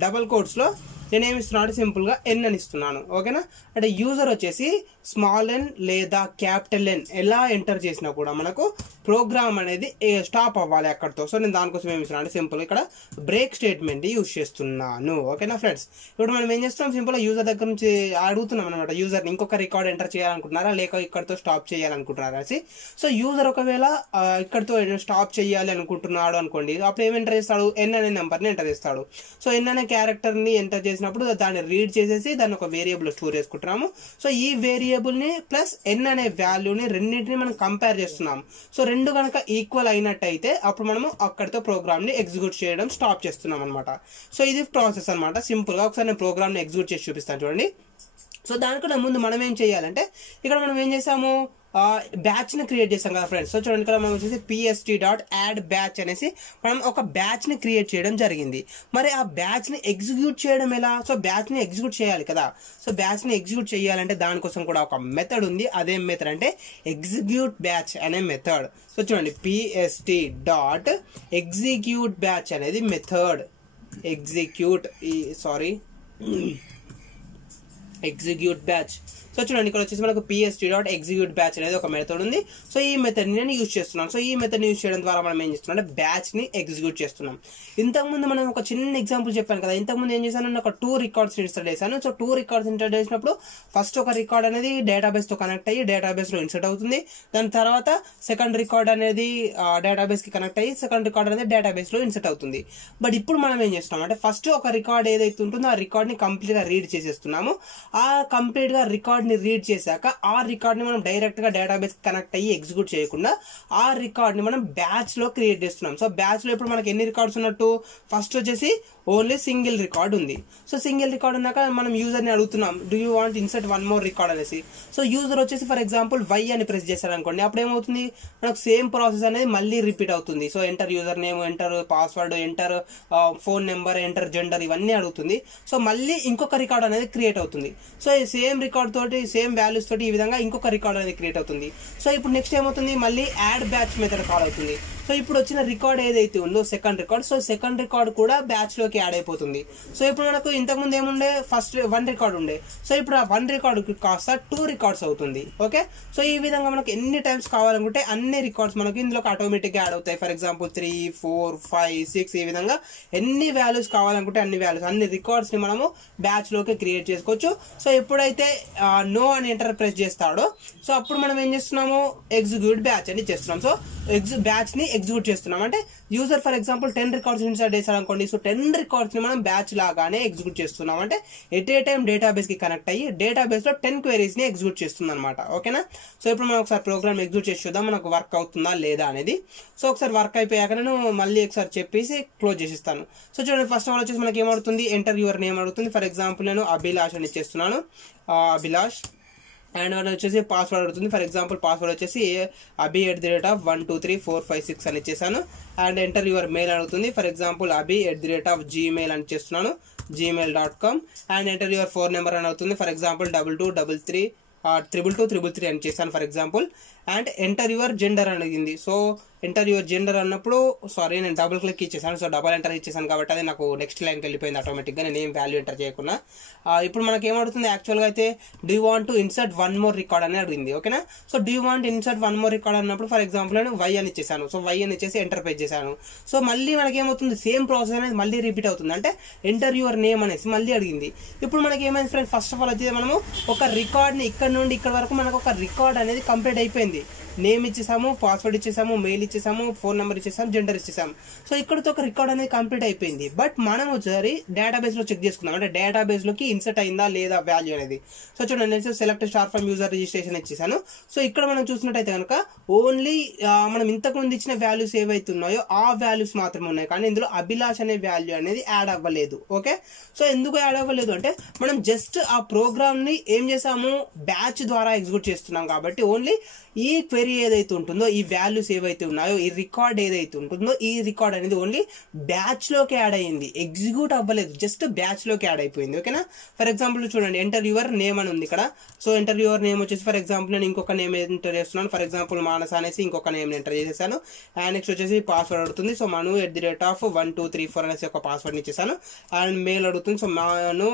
double quotes లో నేను ఏమి ఇస్తున్నాను, సింపుల్ గా n అని ఇస్తున్నాను. ఓకేనా, అంటే యూజర్ వచ్చేసి స్మాల్ n లేదా క్యాపిటల్ N ఎలా ఎంటర్ చేసినా కూడా మనకు ప్రోగ్రామ్ అనేది స్టాప్ అవ్వాలి అక్కడతో. సో నేను దానికోసం ఏమి ఇస్తున్నాను, సింపుల్ ఇక్కడ బ్రేక్ స్టేట్మెంట్ యూజ్ చేస్తున్నాను. ఓకేనా ఫ్రెండ్స్, ఇప్పుడు మనం ఏం చేస్తున్నాం, సింపుల్ గా యూజర్ దగ్గర నుంచి అడుగుతున్నాం అనమాట. యూజర్ ఇంకొక రికార్డ్ ఎంటర్ చేయాలనుకుంటున్నారా లేక ఇక్కడతో స్టాప్ చేయాలనుకుంటున్నారా అనేసి. సో యూజర్ ఒకవేళ ఇక్కడతో స్టాప్ చేయాలి అనుకుంటున్నాడు అనుకోండి, అప్పుడు ఏమి ఎంటర్ చేస్తాడు, n అనే నెంబర్ ని ఎంటర్ చేస్తాడు. సో n అనే క్యారెక్టర్ ని ఎంటర్ చేసినప్పుడు దాన్ని రీడ్ చేసేసి దాన్ని ఒక వేరియబుల్ స్టోర్ చేసుకుంటున్నాము. సో ఈ వేరియబుల్ ని ప్లస్ n అనే వాల్యూని రెండింటిని మనం కంపేర్ చేస్తున్నాం. సో రెండు కనుక ఈక్వల్ అయినట్టయితే అప్పుడు మనము అక్కడితో ప్రోగ్రామ్ ని ఎగ్జిక్యూట్ చేయడం స్టాప్ చేస్తున్నాం అనమాట. సో ఇది ప్రాసెస్ అనమాట. సింపుల్ గా ఒకసారి నేను ప్రోగ్రామ్ ని ఎగ్జిక్యూట్ చేసి చూపిస్తాను చూడండి. సో దానికన్నా ముందు మనం ఏం చేయాలంటే, ఇక్కడ మనం ఏం చేసాము, బ్యాచ్ ని క్రియేట్ చేసాం కదా ఫ్రెండ్స్. సో చూడండి ఇక్కడ మనం వచ్చేసి pst.add batch అనేసి మనం ఒక బ్యాచ్ ని క్రియేట్ చేయడం జరిగింది. మరి ఆ బ్యాచ్ ని ఎగ్జిక్యూట్ చేయడం ఎలా? సో బ్యాచ్ ని ఎగ్జిక్యూట్ చేయాలి కదా. సో బ్యాచ్ ని ఎగ్జిక్యూట్ చేయాలంటే దానికోసం కూడా ఒక మెథడ్ ఉంది. అదేం మెథడ్ అంటే ఎగ్జిక్యూట్ బ్యాచ్ అనే మెథడ్. సో చూడండి pst.execute batch అనేది మెథడ్. Execute batch. సో చూడండి ఇక్కడ వచ్చేసి మనకు pst.execute batch అనేది ఒక మెథడ్ ఉంది. సో ఈ మెథడ్ ని నేను యూజ్ చేస్తున్నాను. సో ఈ మెథడ్ ని యూజ్ చేయడం ద్వారా మనం ఏం చేస్తున్నాం అంటే బ్యాచ్ ని ఎగ్జిక్యూట్ చేస్తున్నాం. ఇంతకుముందు మనం ఒక చిన్న ఎగ్జాంపుల్ చెప్పాను కదా. ఇంతకుముందు ఏం చేశాను, నేను ఒక 2 రికార్డ్స్ ఇన్స్టాల్ చేశాను. సో 2 రికార్డ్స్ ఇన్స్టాల్ చేసినప్పుడు ఫస్ట్ ఒక రికార్డ్ అనేది డేటాబేస్ తో కనెక్ట్ అయ్యి డేటాబేస్ లో ఇన్సర్ట్ అవుతుంది. దాని తర్వాత సెకండ్ రికార్డ్ అనేది డేటాబేస్ కి కనెక్ట్ అయ్యి సెకండ్ రికార్డ్ అనేది డేటాబేస్ లో ఇన్సర్ట్ అవుతుంది. బట్ ఇప్పుడు మనం ఏం చేస్తున్నాం అంటే ఫస్ట్ ఒక రికార్డ్ ఏదైతే ఉంటుందో ఆ రికార్డ్ ని కంప్లీట్ గా రీడ్ చేసేస్తున్నాము. ఆ కంప్లీట్ గా రికార్డ్ ని రీడ్ చేశాక ఆ రికార్డ్ ని మనం డైరెక్ట్ గా డేటాబేస్ కనెక్ట్ అయ్యి ఎగ్జిక్యూట్ చేయకుండా ఆ రికార్డ్ ని మనం బ్యాచ్ లో క్రియేట్ చేస్తున్నాం. సో బ్యాచ్ లో ఇప్పుడు మనకి ఎన్ని రికార్డ్స్ ఉన్నట్టు, ఫస్ట్ వచ్చేసి ఓన్లీ సింగిల్ రికార్డ్ ఉంది. సో సింగిల్ రికార్డ్ ఉన్నాక మనం యూజర్ ని అడుగుతున్నాం, do you want insert 1 more record అనేసి. సో యూజర్ వచ్చేసి ఫర్ ఎగ్జాంపుల్ y అని ప్రెస్ చేశారు అనుకోండి, అప్పుడు ఏమవుతుంది, మనకు సేమ్ ప్రాసెస్ అనేది మళ్ళీ రిపీట్ అవుతుంది. So enter user name, enter password, enter phone number, enter gender ఇవన్నీ అడుగుతుంది. సో మళ్ళీ ఇంకొక రికార్డ్ అనేది క్రియేట్ అవుతుంది. సో ఈ సేమ్ రికార్డ్ తోటి సేమ్ వాల్యూస్ తోటి ఈ విధంగా ఇంకొక రికార్డ్ అనేది క్రియేట్ అవుతుంది. సో ఇప్పుడు నెక్స్ట్ ఏమవుతుంది, మళ్ళీ యాడ్ బ్యాచ్ మెథడ్ కాల్ అవుతుంది. సో ఇప్పుడు వచ్చిన రికార్డ్ ఏదైతే ఉందో second record, so second record కూడా బ్యాచ్ లోకి యాడ్ అయిపోతుంది. సో ఇప్పుడు మనకు ఇంతకుముందు ఏముండే, ఫస్ట్ 1 రికార్డ్ ఉండే. సో ఇప్పుడు ఆ 1 రికార్డ్ కాస్త 2 రికార్డ్స్ అవుతుంది. ఓకే, సో ఈ విధంగా మనకు ఎన్ని టైమ్స్ కావాలనుకుంటే అన్ని రికార్డ్స్ మనకి ఇందులోకి ఆటోమేటిక్ గా యాడ్ అవుతాయి. ఫర్ ఎగ్జాంపుల్ 3, 4, 5, 6 ఈ విధంగా ఎన్ని వాల్యూస్ కావాలనుకుంటే అన్ని వాల్యూస్, అన్ని రికార్డ్స్ ని మనము బ్యాచ్ లోకి క్రియేట్ చేసుకోవచ్చు. సో ఎప్పుడైతే నో అని ఎంటర్ ప్రెస్ చేస్తాడో సో అప్పుడు మనం ఏం చేస్తున్నాము, ఎగ్జిక్యూట్ బ్యాచ్ అని చేస్తున్నాం. సో బ్యాచ్ ని ఎగ్జిక్యూట్ చేస్తున్నాం అంటే user for example 10 records install చేశారు అనుకోండి. సో 10 రికార్డ్స్ ని మనం బ్యాచ్ లాగానే ఎగ్జిక్యూట్ చేస్తున్నాం అంటే ఎట్ ఏ టైం డేటాబేస్ కి కనెక్ట్ అయ్యి డేటాబేస్ లో 10 క్వెరీస్ ని ఎగ్జిక్యూట్ చేస్తుంది అనమాట. ఓకేనా, సో ఇప్పుడు మనం ఒకసారి ప్రోగ్రామ్ ఎగ్జిక్యూట్ చేసి చూద్దాం మనకు వర్క్ అవుతుందా లేదా అనేది. సో ఒకసారి వర్క్ అయిపోయాక నేను మళ్ళీ ఒకసారి చెప్పేసి క్లోజ్ చేసిస్తాను. సో చూడండి ఫస్ట్ ఆఫ్ ఆల్ వచ్చేసి మనకి ఏమడుతుంది, ఎంటర్ యువర్ నేమ్ అడుగుతుంది. ఫర్ ఎగ్జాంపుల్ నేను అభిలాష్ అని ఇచ్చేస్తున్నాను, అభిలాష్. అండ్ మనం వచ్చేసి పాస్వర్డ్ అడుగుతుంది. ఫర్ ఎగ్జాంపుల్ పాస్వర్డ్ వచ్చేసి abhi@12345 అని ఇచ్చేసాను. అండ్ ఎంటర్ యువర్ మెయిల్ అడుగుతుంది. ఫర్ ఎగ్జాంపుల్ abhi@gmail అని ఇచ్చేస్తున్నాను, gmail.com. And enter your phone number అని అవుతుంది. ఫర్ ఎగ్జాంపుల్ 2233 అని చేశాను for example. And enter your gender అని అడిగింది. సో ఎంటర్ యువర్ జెండర్ అన్నప్పుడు సారీ నేను డబుల్ క్లిక్ ఇచ్చేసాను. సో డబల్ ఎంటర్ ఇచ్చేసాను కాబట్టి అది నాకు నెక్స్ట్ లైన్కి వెళ్ళిపోయింది ఆటోమేటిక్గా, నేను ఏం వాల్యూ ఎంటర్ చేయకుండా. ఇప్పుడు మనకి ఏమడుతుంది యాక్చువల్గా అయితే, do you want to insert 1 more record అని అడిగింది. ఓకేనా, so do you want insert 1 more record అన్నప్పుడు ఫర్ ఎగ్జాంపుల్ నేను y అని ఇచ్చేసాను. సో y అని ఇచ్చేసి ఎంటర్ పేజ్ చేశాను. సో మళ్ళీ మనకి ఏమవుతుంది, సేమ్ ప్రాసెస్ అనేది మళ్ళీ రిపీట్ అవుతుంది. అంటే ఎంటర్ యువర్ నేమ్ అనేసి మళ్ళీ అడిగింది. ఇప్పుడు మనకి ఏమైంది ఫ్రెండ్స్, ఫస్ట్ ఆఫ్ ఆల్ వచ్చేది మనము ఒక రికార్డ్ని ఇక్కడ నుండి ఇక్కడ వరకు మనకు ఒక రికార్డ్ అనేది కంప్లీట్ అయిపోయింది. నేమ్ ఇచ్చేసాము, పాస్వర్డ్ ఇచ్చేసాము, మెయిల్ ఇచ్చేసాము, ఫోన్ నెంబర్ ఇచ్చేసాము, జెండర్ ఇచ్చేసాము. సో ఇక్కడతో ఒక రికార్డ్ అనేది కంప్లీట్ అయిపోయింది. బట్ మనం ఒకసారి డేటాబేస్ లో చెక్ చేసుకుందాం, అంటే డేటాబేస్ లోకి ఇన్సర్ట్ అయిందా లేదా వాల్యూ అనేది. సో చూడండి, నేను select star from user registration ఇచ్చేసాను. సో ఇక్కడ మనం చూసినట్టయితే కనుక ఓన్లీ మనం ఇంతకు ముందు ఇచ్చిన వాల్యూస్ ఏవైతే ఉన్నాయో ఆ వాల్యూస్ మాత్రమే ఉన్నాయి, కానీ ఇందులో అభిలాష్ అనే వాల్యూ అనేది యాడ్ అవ్వలేదు. ఓకే, సో ఎందుకు యాడ్ అవ్వలేదు అంటే మనం జస్ట్ ఆ ప్రోగ్రామ్ ని ఏం చేసాము, బ్యాచ్ ద్వారా ఎగ్జిక్యూట్ చేస్తున్నాం కాబట్టి ఓన్లీ ఈ క్వెరీ ఏదైతే ఉంటుందో, ఈ వాల్యూస్ ఏవైతే ఉన్నాయో, ఈ రికార్డ్ ఏదైతే ఉంటుందో, ఈ రికార్డ్ అనేది ఓన్లీ బ్యాచ్ లోకి యాడ్ అయ్యింది, ఎగ్జిక్యూట్ అవ్వలేదు, జస్ట్ బ్యాచ్ లోకి యాడ్ అయిపోయింది. ఓకేనా, ఫర్ ఎగ్జాంపుల్ చూడండి, ఎంటర్ యువర్ నేమ్ అని ఉంది ఇక్కడ. సో ఎంటర్ యువర్ నేమ్ వచ్చేసి ఫర్ ఎగ్జాంపుల్ నేను ఇంకొక నేమ్ ఎంటర్ చేస్తున్నాను. ఫర్ ఎగ్జాంపుల్ మానస అనేసి ఇంకొక నేమ్ ఎంటర్ చేసేసాను. అండ్ నెక్స్ట్ వచ్చేసి పాస్వర్డ్ అడుగుతుంది. సో మను @12344 అనేసి ఒక పాస్వర్డ్ ఇచ్చేసాను. అండ్ మెయిల్ అడుగుతుంది. సో మను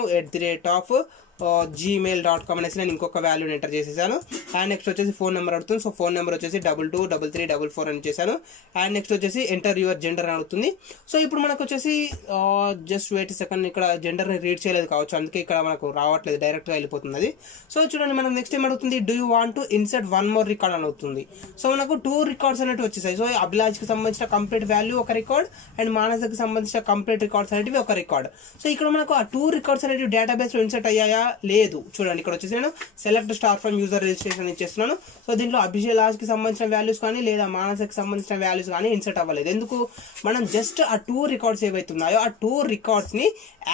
@gmail.com అనేసి నేను ఇంకొక వాల్యూని ఎంటర్ చేసేసాను. అండ్ నెక్స్ట్ వచ్చేసి ఫోన్ నెంబర్ అడుగుతుంది. సో ఫోన్ నెంబర్ వచ్చేసి 223344 అని చేశాను. అండ్ నెక్స్ట్ వచ్చేసి ఎంటర్ యువర్ జెండర్ అని అడుగుతుంది. సో ఇప్పుడు మనకు వచ్చేసి జస్ట్ వెయిట్ సెకండ్, ఇక్కడ జెండర్ ని రీడ్ చేయలేదు కావచ్చు, అందుకే ఇక్కడ మనకు రావట్లేదు, డైరెక్ట్ గా వెళ్ళిపోతుంది అది. సో చూడండి, మనం నెక్స్ట్ ఏం అడుగుతుంది, do you want to insert one more record అని అవుతుంది. సో మనకు 2 రికార్డ్స్ అనేవి వచ్చేసాయి. సో అభిలాష్ కి సంబంధించిన కంప్లీట్ వాల్యూ ఒక రికార్డ్, అండ్ మానసకి సంబంధించిన కంప్లీట్ రికార్డ్స్ అనేవి ఒక రికార్డ్. సో ఇక్కడ మనకు ఆ 2 రికార్డ్స్ అనేవి డేటాబేస్ లో ఇన్సర్ట్ అయ్యాయా లేదు. చూడండి, ఇక్కడ వచ్చేసి నేను select star from user registration ఇచ్చేస్తున్నాను. సో దీంట్లో అభిలాష్ కి సంబంధించిన వాల్యూస్ కానీ లేదా మానసకి సంబంధించిన వాల్యూస్ కానీ ఇన్సర్ట్ అవ్వలేదు. ఎందుకు, మనం జస్ట్ ఆ 2 రికార్డ్స్ ఏవైతే ఉన్నాయో ఆ 2 రికార్డ్స్ ని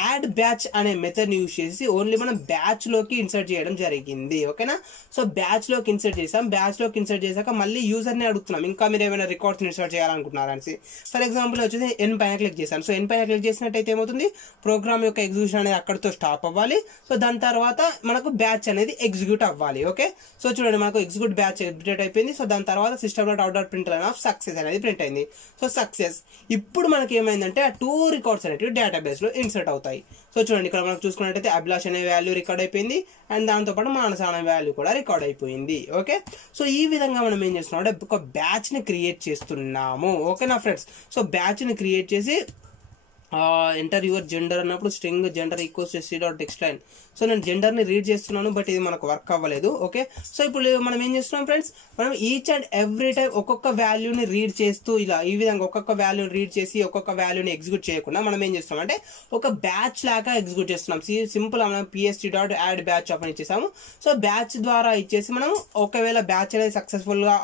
యాడ్ బ్యాచ్ అనే మెథడ్ ని యూజ్ చేసి ఓన్లీ మనం బ్యాచ్ లోకి ఇన్సర్ట్ చేయడం జరిగింది. ఓకేనా, సో బ్యాచ్ లోకి ఇన్సర్ట్ చేసాం. బ్యాచ్ లోకి ఇన్సర్ట్ చేశాక మళ్ళీ యూజర్ ని అడుగుతున్నాం, ఇంకా మీరు ఏమైనా రికార్డ్స్ ఇన్సర్ట్ చేయాలనుకుంటున్నారని. ఫర్ ఎగ్జాంపుల్ వచ్చేసి ఎన్ పైన క్లిక్ చేశాను. సో ఎన్ పైన క్లిక్ చేసినట్టయితే ఏమవుతుంది, ప్రోగ్రామ్ యొక్క ఎగ్జిక్యూషన్ అనేది అక్కడితో స్టాప్ అవ్వాలి. సో దాని తర్వాత మనకు బ్యాచ్ అనేది ఎగ్జిక్యూట్ అవ్వాలి. ఓకే, సో చూడండి, మనకు ఎగ్జిక్యూట్ బ్యాచ్ ఎగ్జిక్యూట్ అయిపోయింది. సో దాని తర్వాత system.out.println ఆఫ్ సక్సెస్ అనేది ప్రింట్ అయింది. So success. ఇప్పుడు మనకి ఏమైందంటే ఆ 2 రికార్డ్స్ అనేవి డేటాబేస్ లో ఇన్సర్ట్ అవుతాయి. సో చూడండి, ఇక్కడ మనం చూసుకున్నట్టయితే అభిలాష్ అనే వాల్యూ రికార్డ్ అయిపోయింది, అండ్ దాంతో పాటు మానస అనే వాల్యూ కూడా రికార్డ్ అయిపోయింది. ఓకే, సో ఈ విధంగా మనం ఏం చేస్తున్నాం అంటే ఒక బ్యాచ్ ని క్రియేట్ చేస్తున్నాము. ఓకేనా ఫ్రెండ్స్, సో బ్యాచ్ ని క్రియేట్ చేసి ఎంటర్ యువర్ జెండర్ అన్నప్పుడు string gender equals c.text_line. So నేను జెండర్ ని రీడ్ చేస్తున్నాను, బట్ ఇది మనకు వర్క్ అవ్వలేదు. ఓకే, సో ఇప్పుడు మనం ఏం చేస్తున్నాం ఫ్రెండ్స్, మనం ఈచ్ అండ్ ఎవ్రీ టైం ఒక్కొక్క వాల్యూని రీడ్ చేస్తూ ఇలా ఈ విధంగా ఒక్కొక్క వాల్యూని రీడ్ చేసి ఒక్కొక్క వాల్యూని ఎగ్జిక్యూట్ చేయకుండా మనం ఏం చేస్తున్నాం అంటే ఒక బ్యాచ్ లాగా ఎగ్జిక్యూట్ చేస్తున్నాం. సింపుల్ మనం pst.add batch అని ఇచ్చేసాము. సో బ్యాచ్ ద్వారా ఇచ్చేసి మనం ఒకవేళ బ్యాచ్ అనేది సక్సెస్ఫుల్ గా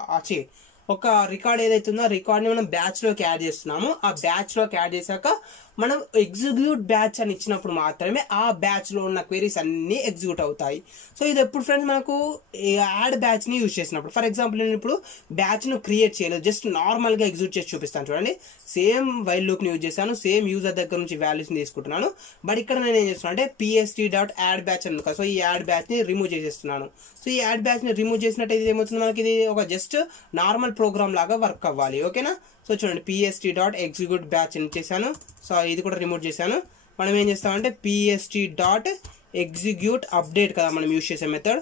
ఒక రికార్డ్ ఏదైతే ఉందో ఆ రికార్డ్ ని మనం బ్యాచ్ లోకి యాడ్ చేస్తున్నాము. ఆ బ్యాచ్ లోకి యాడ్ చేశాక మనం ఎగ్జిక్యూట్ బ్యాచ్ అని ఇచ్చినప్పుడు మాత్రమే ఆ బ్యాచ్ లో ఉన్న క్వెరీస్ అన్ని ఎగ్జిక్యూట్ అవుతాయి. సో ఇది ఎప్పుడు ఫ్రెండ్స్, మనకు యాడ్ బ్యాచ్ ని యూజ్ చేసినప్పుడు. ఫర్ ఎగ్జాంపుల్ నేను ఇప్పుడు బ్యాచ్ ను క్రియేట్ చేయలేదు, జస్ట్ నార్మల్ గా ఎగ్జిక్యూట్ చేసి చూపిస్తాను. చూడండి, సేమ్ వైల్ లూప్ ని యూజ్ చేశాను, సేమ్ యూజర్ దగ్గర నుంచి వాల్యూస్ ని తీసుకుంటున్నాను. బట్ ఇక్కడ నేను ఏం చేస్తున్నాను అంటే pst.add batch అని. సో ఈ యాడ్ బ్యాచ్ ని రిమూవ్ చేసేస్తున్నాను. సో ఈ యాడ్ బ్యాచ్ ని రిమూవ్ చేసినట్టయితే ఏమవుతుంది, మనకి ఇది ఒక జస్ట్ నార్మల్ ప్రోగ్రామ్ లాగా వర్క్ అవ్వాలి. ఓకేనా, సో చూడండి, pst.execute batch అని చేశాను. సో ఇది కూడా రిమూవ్ చేశాను. మనం ఏం చేస్తామంటే pst.execute update కదా మనం యూజ్ చేసే మెథడ్,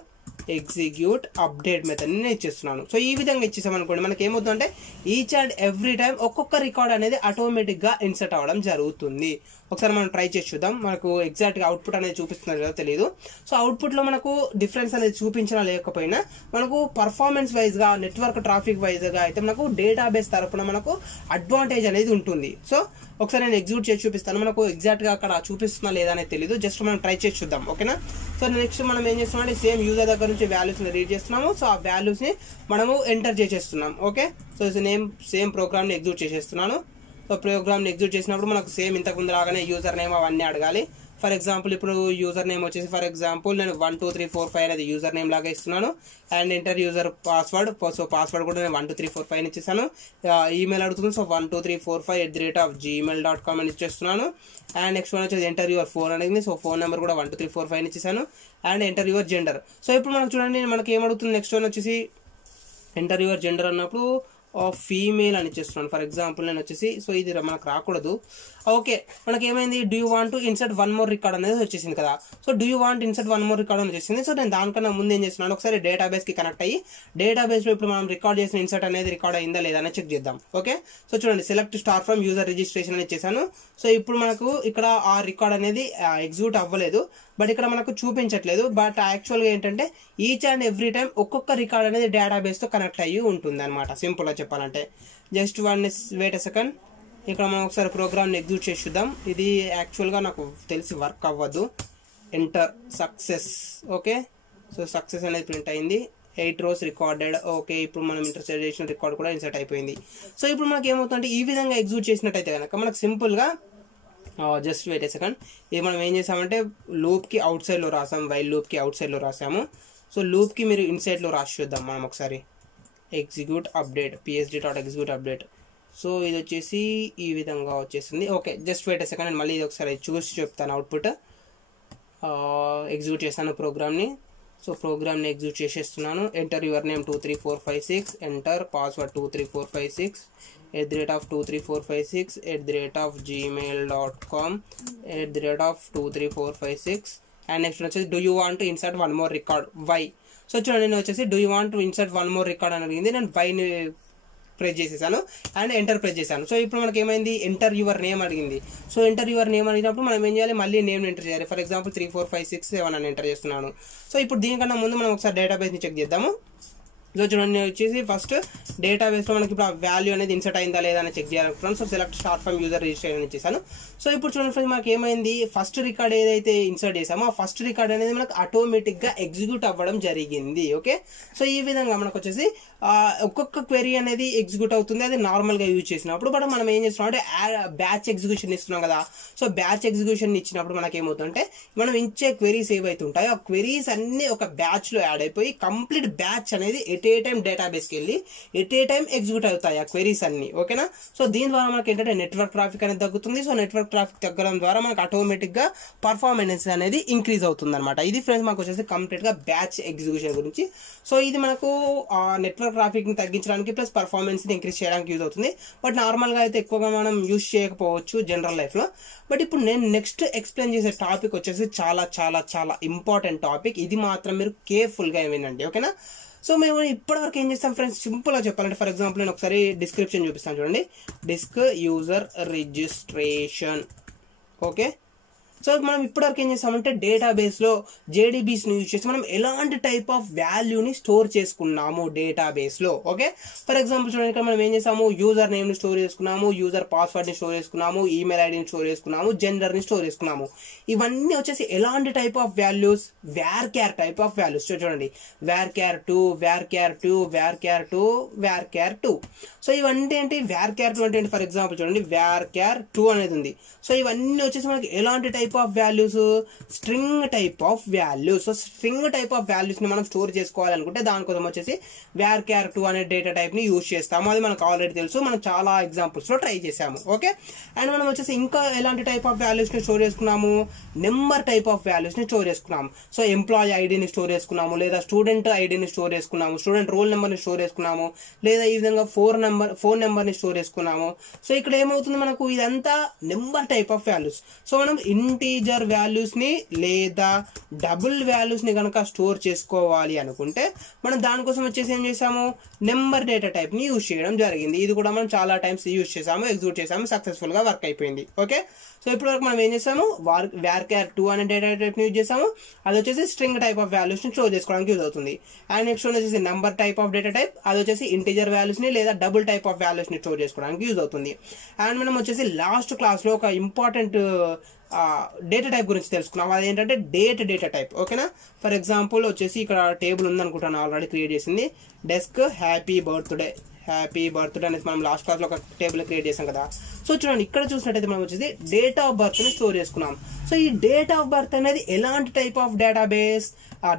ఎగ్జిక్యూట్ అప్డేట్ మెథడ్ నేను ఇచ్చేస్తున్నాను. సో ఈ విధంగా ఇచ్చేసాం అనుకోండి, మనకి ఏమవుతుందంటే ఈచ్ అండ్ ఎవ్రీ టైం ఒక్కొక్క రికార్డ్ అనేది ఆటోమేటిక్ గా ఇన్సర్ట్ అవ్వడం జరుగుతుంది. ఒకసారి మనం ట్రై చేసి చూద్దాం, మనకు ఎగ్జాక్ట్ గా అవుట్పుట్ అనేది చూపిస్తున్నారు కదా తెలియదు. సో అవుట్పుట్ లో మనకు డిఫరెన్స్ అనేది చూపించినా లేకపోయినా మనకు పర్ఫార్మెన్స్ వైజ్ గా, నెట్వర్క్ ట్రాఫిక్ వైజ్ గా అయితే మనకు డేటాబేస్ తరపున మనకు అడ్వాంటేజ్ అనేది ఉంటుంది. సో ఒకసారి నేను ఎగ్జిక్యూట్ చేసి చూపిస్తాను, మనకు ఎగ్జాక్ట్ గా అక్కడ చూపిస్తున్నా లేదా అనేది తెలియదు, జస్ట్ మనం ట్రై చేసి చూద్దాం. ఓకేనా, సో నెక్స్ట్ మనం ఏం చేస్తున్నాం అంటే సేమ్ యూజర్ దగ్గర నుంచి వాల్యూస్ ని రీడ్ చేస్తున్నాము. సో ఆ వాల్యూస్ ని మనము ఎంటర్ చేసేస్తున్నాం. ఓకే, సో సేమ్ ప్రోగ్రామ్ ని ఎగ్జిక్యూట్ చేసేస్తున్నాను. సో ప్రోగ్రామ్ ని ఎగ్జిక్యూట్ చేసినప్పుడు మనకు సేమ్ ఇంతకు ముందు లాగానే యూజర్ నేమ్ అవన్నీ అడగాలి. ఫర్ ఎగ్జాంపుల్ ఇప్పుడు యూజర్ నేమ్ వచ్చేసి ఫర్ ఎగ్జాంపుల్ నేను 12345 అనేది యూజర్ నేమ్ లాగా ఇస్తున్నాను. And enter user password. So password కూడా నేను 12345 ఇచ్చేసాను. ఈమెయిల్ అడుగుతుంది. సో 12345@gmail.com అని ఇచ్చేస్తున్నాను. అండ్ నెక్స్ట్ వన్ వచ్చేసి ఎంటర్ యువర్ ఫోన్ అనేది. సో ఫోన్ నెంబర్ కూడా 12345 ఇచ్చేసాను. And enter your gender. So ఇప్పుడు మనకు చూడండి, మనకి ఏమడుగుతుంది, నెక్స్ట్ వన్ వచ్చేసి ఎంటర్ యువర్ జెండర్ అన్నప్పుడు ఫీమేల్ అని ఇచ్చేస్తున్నాను. ఫర్ ఎగ్జాంపుల్ నేను వచ్చేసి, సో ఇది మనకు రాకూడదు. ఓకే, మనకి ఏమైంది, do you want to insert one more record అనేది వచ్చేసింది కదా. So do you want insert one more record అని వచ్చేసింది. సో నేను దానికన్నా ముందు ఏం చేస్తున్నాను, ఒకసారి డేటాబేస్ కి కనెక్ట్ అయ్యి డేటాబేస్ లో ఇప్పుడు మనం రికార్డ్ చేసిన ఇన్సర్ట్ అనేది రికార్డ్ అయిందా లేదా అని చెక్ చేద్దాం. ఓకే, సో చూడండి, select star from user registration అని ఇచ్చేసాను. సో ఇప్పుడు మనకు ఇక్కడ ఆ రికార్డ్ అనేది ఎగ్జిక్యూట్ అవ్వలేదు, బట్ ఇక్కడ మనకు చూపించట్లేదు. బట్ యాక్చువల్గా ఏంటంటే ఈచ్ అండ్ ఎవ్రీ టైం ఒక్కొక్క రికార్డ్ అనేది డేటాబేస్తో కనెక్ట్ అయ్యి ఉంటుంది అనమాట. సింపుల్గా చెప్పాలంటే జస్ట్ వెయిట్ ఎ సెకండ్. ఇక్కడ మనం ఒకసారి ప్రోగ్రామ్ని ఎగ్జిక్యూట్ చేసి చూద్దాం. ఇది యాక్చువల్గా నాకు తెలిసి వర్క్ అవ్వదు. Enter success. Okay, so success అనేది ప్రింట్ అయింది. 8 rows రికార్డెడ్. ఓకే, ఇప్పుడు మనం ఇన్సర్ట్ చేసిన రికార్డ్ కూడా ఇన్సర్ట్ అయిపోయింది. సో ఇప్పుడు మనకి ఏమవుతుందంటే ఈ విధంగా ఎగ్జిక్యూట్ చేసినట్టయితే కనుక మనకు సింపుల్గా జస్ట్ వెయిట్ ఏ సెకండ్. ఇది మనం ఏం చేసామంటే లూప్కి అవుట్ సైడ్లో రాసాం, వైల్ లూప్కి అవుట్ సైడ్లో రాసాము. సో లూప్కి మీరు ఇన్సైడ్లో రాసి చూద్దాం మనం ఒకసారి. Execute update psd.execute update. So ఇది వచ్చేసి ఈ విధంగా వచ్చేసింది. ఓకే, జస్ట్ వెయిట్ ఏ సెకండ్. నేను మళ్ళీ ఇది ఒకసారి చూసి చెప్తాను. అవుట్పుట్ ఎగ్జిక్యూట్ చేస్తాను ప్రోగ్రామ్ని. సో ప్రోగ్రామ్ని ఎగ్జిక్యూట్ చేసేస్తున్నాను. Enter your name 23456, enter password 23456, @23456, @gmail.com, @23456. And next వచ్చేసి do you want to insert one more record, Y. So చూడండి, నేను వచ్చేసి do you want to insert one more record అని అడిగింది. నేను వైని ప్రెస్ చేసేసాను అండ్ ఎంటర్ ప్రెస్ చేశాను. సో ఇప్పుడు మనకి ఏమైంది, ఎంటర్ యువర్ నేమ్ అడిగింది. సో ఎంటర్ యువర్ నేమ్ అడిగినప్పుడు మనం ఏం చేయాలి, మళ్ళీ నేమ్ ఎంటర్ చేయాలి. ఫర్ ఎగ్జాంపుల్ 34567 అని ఎంటర్ చేస్తున్నాను. సో ఇప్పుడు దీనికన్నా ముందు మనం ఒకసారి డేటాబేస్ని చెక్ చేద్దాము. సో చూడండి, నేను వచ్చేసి ఫస్ట్ డేటాబేస్లో మనకి ఇప్పుడు ఆ వాల్యూ అనేది ఇన్సర్ట్ అయిందా లేదా అని చెక్ చేయాలనుకుంటున్నాను. So select start from user registration ఇచ్చేసాను. సో ఇప్పుడు చూడండి ఫ్రెండ్స్, మనకి ఏమైంది, ఫస్ట్ రికార్డ్ ఏదైతే ఇన్సర్ట్ చేసామో ఆ ఫస్ట్ రికార్డ్ అనేది మనకు ఆటోమేటిక్గా ఎగ్జిక్యూట్ అవ్వడం జరిగింది. ఓకే, సో ఈ విధంగా మనకు వచ్చేసి ఒక్కొక్క క్వెరీ అనేది ఎగ్జిక్యూట్ అవుతుంది, అది నార్మల్గా యూజ్ చేసినప్పుడు. బట్ మనం ఏం చేస్తున్నాం అంటే బ్యాచ్ ఎగ్జిక్యూషన్ ఇస్తున్నాం కదా. సో బ్యాచ్ ఎగ్జిక్యూషన్ ఇచ్చినప్పుడు మనకి ఏమవుతుందంటే మనం ఇచ్చే క్వెరీస్ ఏవైతే ఉంటాయో ఆ క్వెరీస్ అన్ని ఒక బ్యాచ్లో యాడ్ అయిపోయి కంప్లీట్ బ్యాచ్ అనేది ఎట్ ఏ టైం డేటాబేస్కి వెళ్ళి ఎట్ ఏ టైం ఎగ్జిక్యూట్ అవుతాయి ఆ క్వెరీస్ అన్ని. ఓకేనా, సో దీని ద్వారా మనకి ఏంటంటే నెట్వర్క్ ట్రాఫిక్ అనేది తగ్గుతుంది. సో నెట్వర్క్ ట్రాఫిక్ తగ్గడం ద్వారా మనకు ఆటోమేటిక్గా పర్ఫార్మెన్స్ అనేది ఇంక్రీజ్ అవుతుంది అనమాట. ఇది ఫ్రెండ్స్ మనకు వచ్చేసి కంప్లీట్గా బ్యాచ్ ఎగ్జిక్యూషన్ గురించి. సో ఇది మనకు నెట్వర్క్ ట్రాఫిక్ని తగ్గించడానికి ప్లస్ పర్ఫార్మెన్స్ని ఇంక్రీజ్ చేయడానికి యూజ్ అవుతుంది. బట్ నార్మల్గా అయితే ఎక్కువగా మనం యూజ్ చేయకపోవచ్చు జనరల్ లైఫ్లో. బట్ ఇప్పుడు నేను నెక్స్ట్ ఎక్స్ప్లెయిన్ చేసే టాపిక్ వచ్చేసి చాలా చాలా చాలా ఇంపార్టెంట్ టాపిక్. ఇది మాత్రం మీరు కేర్ఫుల్గా వినండి, ఓకేనా. సో మేము ఇప్పటివరకు ఏం చేస్తాం ఫ్రెండ్స్, సింపుల్గా చెప్పాలంటే ఫర్ ఎగ్జాంపుల్ నేను ఒకసారి డిస్క్రిప్షన్ చూపిస్తాను చూడండి. Disk user registration. Okay, so మనం ఇప్పటివరకు ఏం చేస్తామంటే డేటాబేస్లో జేడీబీస్ని యూజ్ చేసి మనం ఎలాంటి టైప్ ఆఫ్ వాల్యూని స్టోర్ చేసుకున్నాము డేటాబేస్లో. ఓకే, ఫర్ ఎగ్జాంపుల్ చూడండి, ఇక్కడ మనం ఏం చేసాము, యూజర్ నేమ్ని స్టోర్ చేసుకున్నాము, యూజర్ పాస్వర్డ్ని స్టోర్ చేసుకున్నాము, ఈమెయిల్ ఐడిని స్టోర్ చేసుకున్నాము, జెండర్ని స్టోర్ చేసుకున్నాము. ఇవన్నీ వచ్చేసి ఎలాంటి type of values, varchar type of values. చూడండి, varchar2, varchar2, varchar2, varchar2. So ఇవన్నీ ఏంటి, varchar2 అంటే ఏంటి, ఫర్ ఎగ్జాంపుల్ చూడండి varchar2 అనేది ఉంది. సో ఇవన్నీ వచ్చేసి మనకి ఎలాంటి type of values, string type of values. So string type of values ని మనం స్టోర్ చేసుకోవాలనుకుంటే దానికోసం వచ్చేసి varchar2 అనే డేటా టైప్ ని యూజ్ చేస్తాము. అది మనకు ఆల్రెడీ తెలుసు, మనం చాలా ఎగ్జాంపుల్స్ లో ట్రై చేసాము. ఓకే, అండ్ మనం వచ్చేసి ఇంకా ఎలాంటి టైప్ ఆఫ్ వాల్యూస్ ని స్టోర్ చేసుకున్నాము, నెంబర్ టైప్ ఆఫ్ వాల్యూస్ ని స్టోర్ చేసుకున్నాము. సో ఎంప్లాయీ ఐడిని స్టోర్ చేసుకున్నాము, లేదా స్టూడెంట్ ఐడిని స్టోర్ చేసుకున్నాము, స్టూడెంట్ రోల్ నెంబర్ ని స్టోర్ చేసుకున్నాము, లేదా ఈ విధంగా ఫోన్ నెంబర్ ని స్టోర్ చేసుకున్నాము. సో ఇక్కడ ఏమవుతుంది, మనకు ఇదంతా number type of values. So మనం ఇంటీజర్ వాల్యూస్ ని లేదా డబుల్ వాల్యూస్ ని కనుక స్టోర్ చేసుకోవాలి అనుకుంటే మనం దానికోసం వచ్చేసి ఏం చేసాము, నెంబర్ డేటా టైప్ ని యూజ్ చేయడం జరిగింది. ఇది కూడా మనం చాలా టైమ్స్ యూజ్ చేసాము, ఎగ్జిక్యూట్ చేసాము, సక్సెస్ఫుల్ గా వర్క్ అయిపోయింది. ఓకే, సో ఇప్పటి వరకు మనం ఏం చేసాము, varchar2 అనే డేటా టైప్ ని యూజ్ చేసాము. అది వచ్చేసి స్ట్రింగ్ టైప్ ఆఫ్ వాల్యూస్ ని స్టోర్ చేసుకోవడానికి యూజ్ అవుతుంది. అండ్ నెక్స్ట్ వచ్చేసి number type of data type, అది వచ్చేసి ఇంటీజర్ వాల్యూస్ ని లేదా డబుల్ టైప్ ఆఫ్ వాల్యూస్ ని స్టోర్ చేసుకోవడానికి యూజ్ అవుతుంది. అండ్ మనం వచ్చేసి లాస్ట్ క్లాస్ లో ఒక ఇంపార్టెంట్ డేటా టైప్ గురించి తెలుసుకున్నాం. అదేంటంటే డేటా టైప్. ఓకేనా, ఫర్ ఎగ్జాంపుల్ వచ్చేసి ఇక్కడ టేబుల్ ఉందనుకుంటాను, ఆల్రెడీ క్రియేట్ చేసింది. డెస్క్ హ్యాపీ బర్త్డే అనేది మనం లాస్ట్ క్లాస్ లో ఒక టేబుల్ క్రియేట్ చేసాం కదా. సో చూడండి, ఇక్కడ చూసినట్టయితే మనం వచ్చేసి డేట్ ఆఫ్ బర్త్ ని స్టోర్ చేసుకున్నాం. సో ఈ డేట్ ఆఫ్ బర్త్ అనేది ఎలాంటి type of database,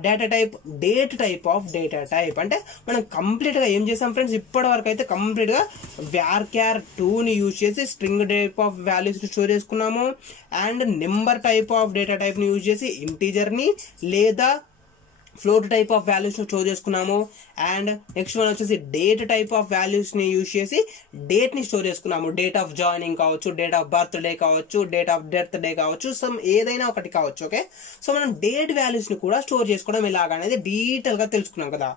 data type, date type of data type. అంటే మనం కంప్లీట్ గా ఏం చేసాం ఫ్రెండ్స్, ఇప్పటి వరకు అయితే కంప్లీట్ గా varchar2 ని యూజ్ చేసి స్ట్రింగ్ టైప్ ఆఫ్ వాల్యూస్ ని స్టోర్ చేసుకున్నాము. And number type of data type ని యూజ్ చేసి ఇంటీజర్ ని లేదా ఫ్లోట్ టైప్ ఆఫ్ వాల్యూస్ ని స్టోర్ చేసుకున్నాము. అండ్ నెక్స్ట్ వన్ వచ్చేసి డేట్ టైప్ ఆఫ్ వాల్యూస్ ని యూజ్ చేసి డేట్ ని స్టోర్ చేసుకున్నాము. డేట్ ఆఫ్ జాయినింగ్ కావచ్చు, డేట్ ఆఫ్ బర్త్ డే కావచ్చు, డేట్ ఆఫ్ డెత్ డే కావచ్చు, సమ్ ఏదైనా ఒకటి కావచ్చు. ఓకే, సో మనం డేట్ వాల్యూస్ ని కూడా స్టోర్ చేసుకోవడం ఎలాగ అనేది డీటెయిల్ గా తెలుసుకున్నాం కదా.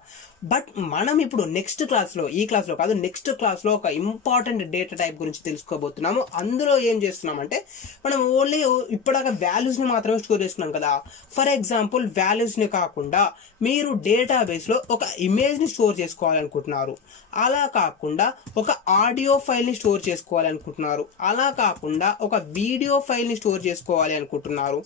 బట్ మనం ఇప్పుడు నెక్స్ట్ క్లాస్లో, ఈ క్లాస్లో కాదు నెక్స్ట్ క్లాస్లో ఒక ఇంపార్టెంట్ డేటా టైప్ గురించి తెలుసుకోబోతున్నాము. అందులో ఏం చేస్తున్నామంటే మనం ఓన్లీ ఇప్పటిదాకా వాల్యూస్ని మాత్రమే స్టోర్ చేసుకున్నాం కదా. ఫర్ ఎగ్జాంపుల్ వాల్యూస్ని కాకుండా మీరు డేటాబేస్లో ఒక ఇమేజ్ని స్టోర్ చేసుకోవాలనుకుంటున్నారు, అలా కాకుండా ఒక ఆడియో ఫైల్ని స్టోర్ చేసుకోవాలనుకుంటున్నారు, అలా కాకుండా ఒక వీడియో ఫైల్ని స్టోర్ చేసుకోవాలి అనుకుంటున్నారు,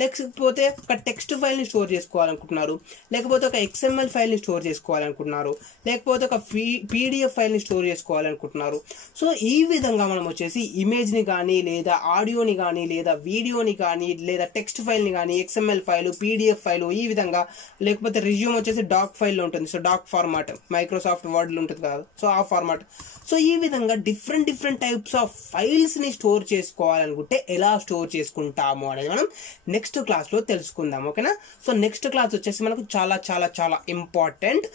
లేకపోతే ఒక టెక్స్ట్ ఫైల్ని స్టోర్ చేసుకోవాలనుకుంటున్నారు, లేకపోతే ఒక XML ఫైల్ని స్టోర్ చేసుకోవాలనుకుంటున్నారు, లేకపోతే ఒక PDF ఫైల్ని స్టోర్ చేసుకోవాలనుకుంటున్నారు. సో ఈ విధంగా మనం వచ్చేసి ఇమేజ్ని కానీ లేదా ఆడియోని కానీ లేదా వీడియోని కానీ లేదా టెక్స్ట్ ఫైల్ని కానీ XML ఫైలు, PDF ఫైలు, ఈ విధంగా, లేకపోతే రిజ్యూమ్ వచ్చేసి డాక్ ఫైల్లో ఉంటుంది. సో డాక్ ఫార్మాట్ మైక్రోసాఫ్ట్ వర్డ్లో ఉంటుంది కదా, సో ఆ ఫార్మాట్. సో ఈ విధంగా డిఫరెంట్ టైప్స్ ఆఫ్ ఫైల్స్ని స్టోర్ చేసుకోవాలనుకుంటే ఎలా స్టోర్ చేసుకుంటాము అనేది మనం నెక్స్ట్ క్లాస్లో తెలుసుకుందాం. ఓకేనా. సో నెక్స్ట్ క్లాస్ వచ్చేసి మనకు చాలా చాలా చాలా ఇంపార్టెంట్.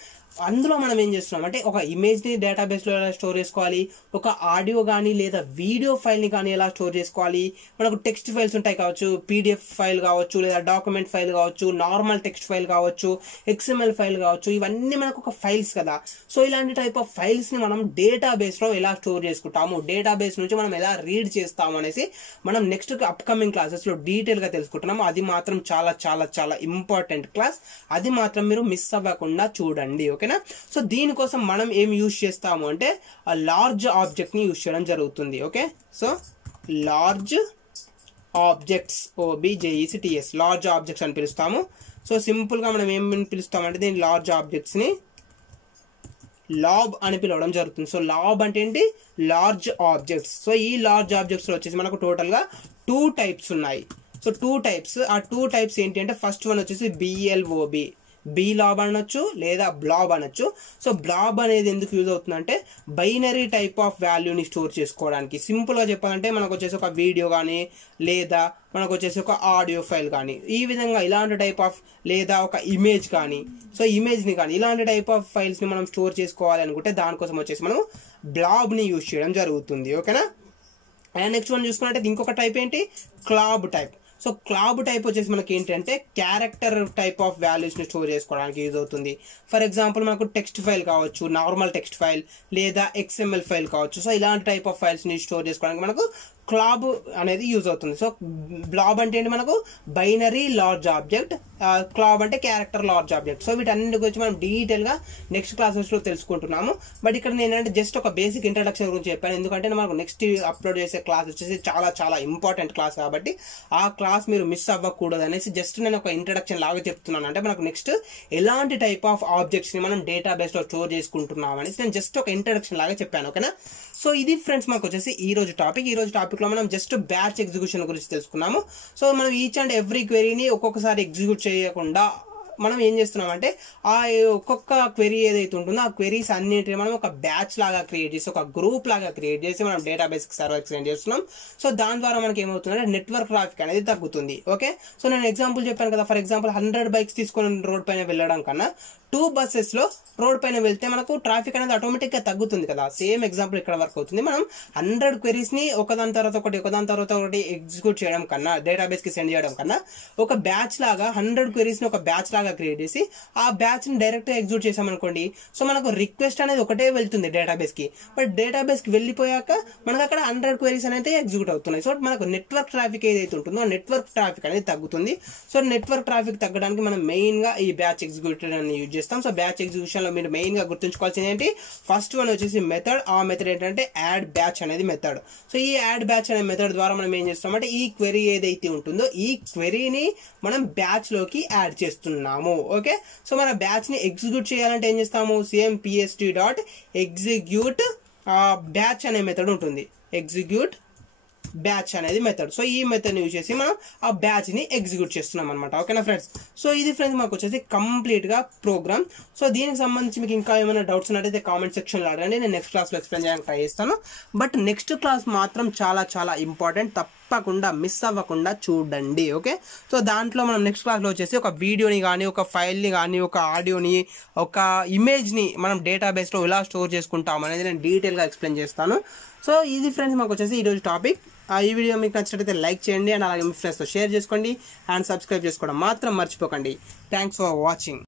అందులో మనం ఏం చేస్తున్నాం అంటే ఒక ఇమేజ్ని డేటాబేస్లో ఎలా స్టోర్ చేసుకోవాలి, ఒక ఆడియో కానీ లేదా వీడియో ఫైల్ని కానీ ఎలా స్టోర్ చేసుకోవాలి, మనకు టెక్స్ట్ ఫైల్స్ ఉంటాయి కావచ్చు, PDF ఫైల్ కావచ్చు, లేదా డాక్యుమెంట్ ఫైల్ కావచ్చు, నార్మల్ టెక్స్ట్ ఫైల్ కావచ్చు, XML ఫైల్ కావచ్చు, ఇవన్నీ మనకు ఒక ఫైల్స్ కదా. సో ఇలాంటి టైప్ ఆఫ్ ఫైల్స్ని మనం డేటాబేస్లో ఎలా స్టోర్ చేసుకుంటాము, డేటాబేస్ నుంచి మనం ఎలా రీడ్ చేస్తాము అనేసి మనం నెక్స్ట్ అప్కమింగ్ క్లాసెస్లో డీటెయిల్గా తెలుసుకుంటున్నాము. అది మాత్రం చాలా చాలా చాలా ఇంపార్టెంట్ క్లాస్, అది మాత్రం మీరు మిస్ అవ్వకుండా చూడండి. ఓకేనా. సో దీనికోసం మనం ఏం యూజ్ చేస్తాము అంటే లార్జ్ ఆబ్జెక్ట్ ని యూజ్ చేయడం జరుగుతుంది. Okay. So large objects, OBJECTS, large objects అని పిలుస్తాము. సో సింపుల్ గా మనం ఏం పిలుస్తామంటే దీని లార్జ్ ఆబ్జెక్ట్స్ ని లాబ్ అని పిలవడం జరుగుతుంది. సో లాబ్ అంటే ఏంటి, లార్జ్ ఆబ్జెక్ట్స్. సో ఈ లార్జ్ ఆబ్జెక్ట్స్ లో వచ్చేసి మనకు టోటల్ గా 2 టైప్స్ ఉన్నాయి. సో 2 టైప్స్, ఆ 2 టైప్స్ ఏంటి అంటే ఫస్ట్ వన్ వచ్చేసి BLOB, బ్లాబ్ అనొచ్చు లేదా బ్లాబ్ అనొచ్చు. సో బ్లాబ్ అనేది ఎందుకు యూజ్ అవుతుందంటే బైనరీ టైప్ ఆఫ్ వాల్యూని స్టోర్ చేసుకోవడానికి. సింపుల్గా చెప్పాలంటే మనకు వచ్చేసి ఒక వీడియో కానీ లేదా మనకు వచ్చేసి ఒక ఆడియో ఫైల్ కానీ, ఈ విధంగా ఇలాంటి టైప్ ఆఫ్, లేదా ఒక ఇమేజ్ కానీ, సో ఇమేజ్ని కానీ ఇలాంటి టైప్ ఆఫ్ ఫైల్స్ని మనం స్టోర్ చేసుకోవాలి అనుకుంటే దానికోసం వచ్చేసి మనం బ్లాబ్ని యూజ్ చేయడం జరుగుతుంది. ఓకేనా. అండ్ నెక్స్ట్ వన్ చూసుకున్నట్టే ఇంకొక టైప్ ఏంటి, club type. So club type వచ్చేసి మనకి ఏంటంటే క్యారెక్టర్ టైప్ ఆఫ్ వాల్యూస్ని స్టోర్ చేసుకోవడానికి యూజ్ అవుతుంది. ఫర్ ఎగ్జాంపుల్ మనకు టెక్స్ట్ ఫైల్ కావచ్చు, నార్మల్ టెక్స్ట్ ఫైల్ లేదా XML ఫైల్ కావచ్చు. సో ఇలాంటి టైప్ ఆఫ్ ఫైల్స్ని స్టోర్ చేసుకోవడానికి మనకు క్లాబ్ అనేది యూజ్ అవుతుంది. సో బ్లాబ్ అంటే ఏంటి, మనకు బైనరీ లార్జ్ ఆబ్జెక్ట్, క్లాబ్ అంటే క్యారెక్టర్ లార్జ్ ఆబ్జెక్ట్. సో వీటన్నిటి గురించి మనం డీటెయిల్గా నెక్స్ట్ క్లాసెస్లో తెలుసుకుంటున్నాము. బట్ ఇక్కడ నేను ఏంటంటే జస్ట్ ఒక బేసిక్ ఇంట్రడక్షన్ గురించి చెప్పాను, ఎందుకంటే మనకు నెక్స్ట్ అప్లోడ్ చేసే క్లాస్ వచ్చేసి చాలా చాలా ఇంపార్టెంట్ క్లాస్ కాబట్టి ఆ క్లాస్ మీరు మిస్ అవ్వకూడదు అనేసి జస్ట్ నేను ఒక ఇంట్రడక్షన్ లాగా చెప్తున్నాను. అంటే మనకు నెక్స్ట్ ఎలాంటి టైప్ ఆఫ్ ఆబ్జెక్ట్స్ని మనం డేటాబేస్లో స్టోర్ చేసుకుంటున్నాం అనేసి నేను జస్ట్ ఒక ఇంట్రడక్షన్ లాగా చెప్పాను. ఓకేనా. సో ఇది ఫ్రెండ్స్ మనకు వచ్చేసి ఈ రోజు టాపిక్ లో మనం జస్ట్ బ్యాచ్ ఎగ్జిక్యూషన్ గురించి తెలుసుకున్నాము. సో మనం ఈచ్ అండ్ ఎవ్రీ క్వెరీని ఒక్కొక్కసారి ఎగ్జిక్యూట్ చేయకుండా మనం ఏం చేస్తున్నామంటే ఆ ఒక్కొక్క క్వెరీ ఏదైతే ఉంటుందో ఆ క్వెరీస్ అన్నింటినీ మనం ఒక బ్యాచ్ లాగా క్రియేట్ చేసి, ఒక గ్రూప్ లాగా క్రియేట్ చేసి మనం డేటాబేస్కి సర్వర్కి సెండ్ చేస్తున్నాం. సో దాని ద్వారా మనకి ఏమవుతుందంటే నెట్వర్క్ ట్రాఫిక్ అనేది తగ్గుతుంది. ఓకే. సో నేను ఎగ్జాంపుల్ చెప్పాను కదా, ఫర్ ఎగ్జాంపుల్ 100 బైక్స్ తీసుకొని రోడ్ పైన వెళ్ళడం కన్నా 2 బస్సెస్లో రోడ్ పైన వెళ్తే మనకు ట్రాఫిక్ అనేది ఆటోమేటిక్గా తగ్గుతుంది కదా. సేమ్ ఎగ్జాంపుల్ ఇక్కడ వర్క్ అవుతుంది. మనం 100 క్వెరీస్ని ఒకదాని తర్వాత ఒకటి ఎగ్జిక్యూట్ చేయడం కన్నా, డేటాబేస్కి సెండ్ చేయడం కన్నా ఒక బ్యాచ్ లాగా 100 క్వెరీస్ని ఒక బ్యాచ్ లాగా క్రియేట్ చేసి ఆ బ్యాచ్ని డైరెక్ట్గా ఎగ్జిక్యూట్ చేసామనుకోండి, సో మనకు రిక్వెస్ట్ అనేది ఒకటే వెళ్తుంది డేటాబేస్కి. బట్ డేటాబేస్కి వెళ్ళిపోయాక మనకు అక్కడ 100 క్వెరీస్ అనేది ఎగ్జిక్యూట్ అవుతున్నాయి. సో మనకు నెట్వర్క్ ట్రాఫిక్ ఏదైతే ఉంటుందో ఆ నెట్వర్క్ ట్రాఫిక్ అనేది తగ్గుతుంది. సో నెట్వర్క్ ట్రాఫిక్ తగ్గడానికి మనం మెయిన్గా ఈ బ్యాచ్ ఎగ్జిక్యూటర్ అని యూజ్ చేస్తాం. సో బ్యాచ్ ఎగ్జిక్యూషన్ లో మీరు మెయిన్ గా గుర్తుంచుకోవాల్సింది ఏంటి, ఫస్ట్ వన్ వచ్చేసి మెథడ్. ఆ మెథడ్ ఏంటంటే యాడ్ బ్యాచ్ అనేది మెథడ్. సో ఈ యాడ్ బ్యాచ్ అనే మెథడ్ ద్వారా మనం ఏం చేస్తామంటే ఈ క్వెరీ ఏదైతే ఉంటుందో ఈ క్వెరీని మనం బ్యాచ్ లోకి యాడ్ చేస్తున్నాము. ఓకే. సో మన బ్యాచ్ ని ఎగ్జిక్యూట్ చేయాలంటే ఏం చేస్తాము, సేమ్ PST.execute బ్యాచ్ అనే మెథడ్ ఉంటుంది, ఎగ్జిక్యూట్ బ్యాచ్ అనేది మెథడ్. సో ఈ మెథడ్ యూజ్ చేసి మనం ఆ బ్యాచ్ ని ఎగ్జిక్యూట్ చేస్తున్నాం అనమాట. ఓకేనా ఫ్రెండ్స్. సో ఇది ఫ్రెండ్స్ మాకు వచ్చేసి కంప్లీట్ గా ప్రోగ్రామ్. సో దీనికి సంబంధించి మీకు ఇంకా ఏమైనా డౌట్స్ ఉన్నట్టయితే కామెంట్ సెక్షన్ లో అడగండి, నేను నెక్స్ట్ క్లాస్ లో ఎక్స్ప్లెయిన్ చేయడానికి ట్రై చేస్తాను. బట్ నెక్స్ట్ క్లాస్ మాత్రం చాలా చాలా ఇంపార్టెంట్, తప్పకుండా మిస్ అవ్వకుండా చూడండి. ఓకే. సో దాంట్లో మనం నెక్స్ట్ క్లాస్లో వచ్చేసి ఒక వీడియోని కానీ, ఒక ఫైల్ని కానీ, ఒక ఆడియోని, ఒక ఇమేజ్ని మనం డేటాబేస్లో ఎలా స్టోర్ చేసుకుంటాం అనేది నేను డీటెయిల్గా ఎక్స్ప్లెయిన్ చేస్తాను. సో ఇది ఫ్రెండ్స్ మాకు వచ్చేసి ఈరోజు టాపిక్. ఈ వీడియో మీకు నచ్చినట్లయితే లైక్ చేయండి అండ్ అలాగే మీ ఫ్రెండ్స్తో షేర్ చేసుకోండి అండ్ సబ్స్క్రైబ్ చేసుకోవడం మాత్రం మర్చిపోకండి. Thanks for watching.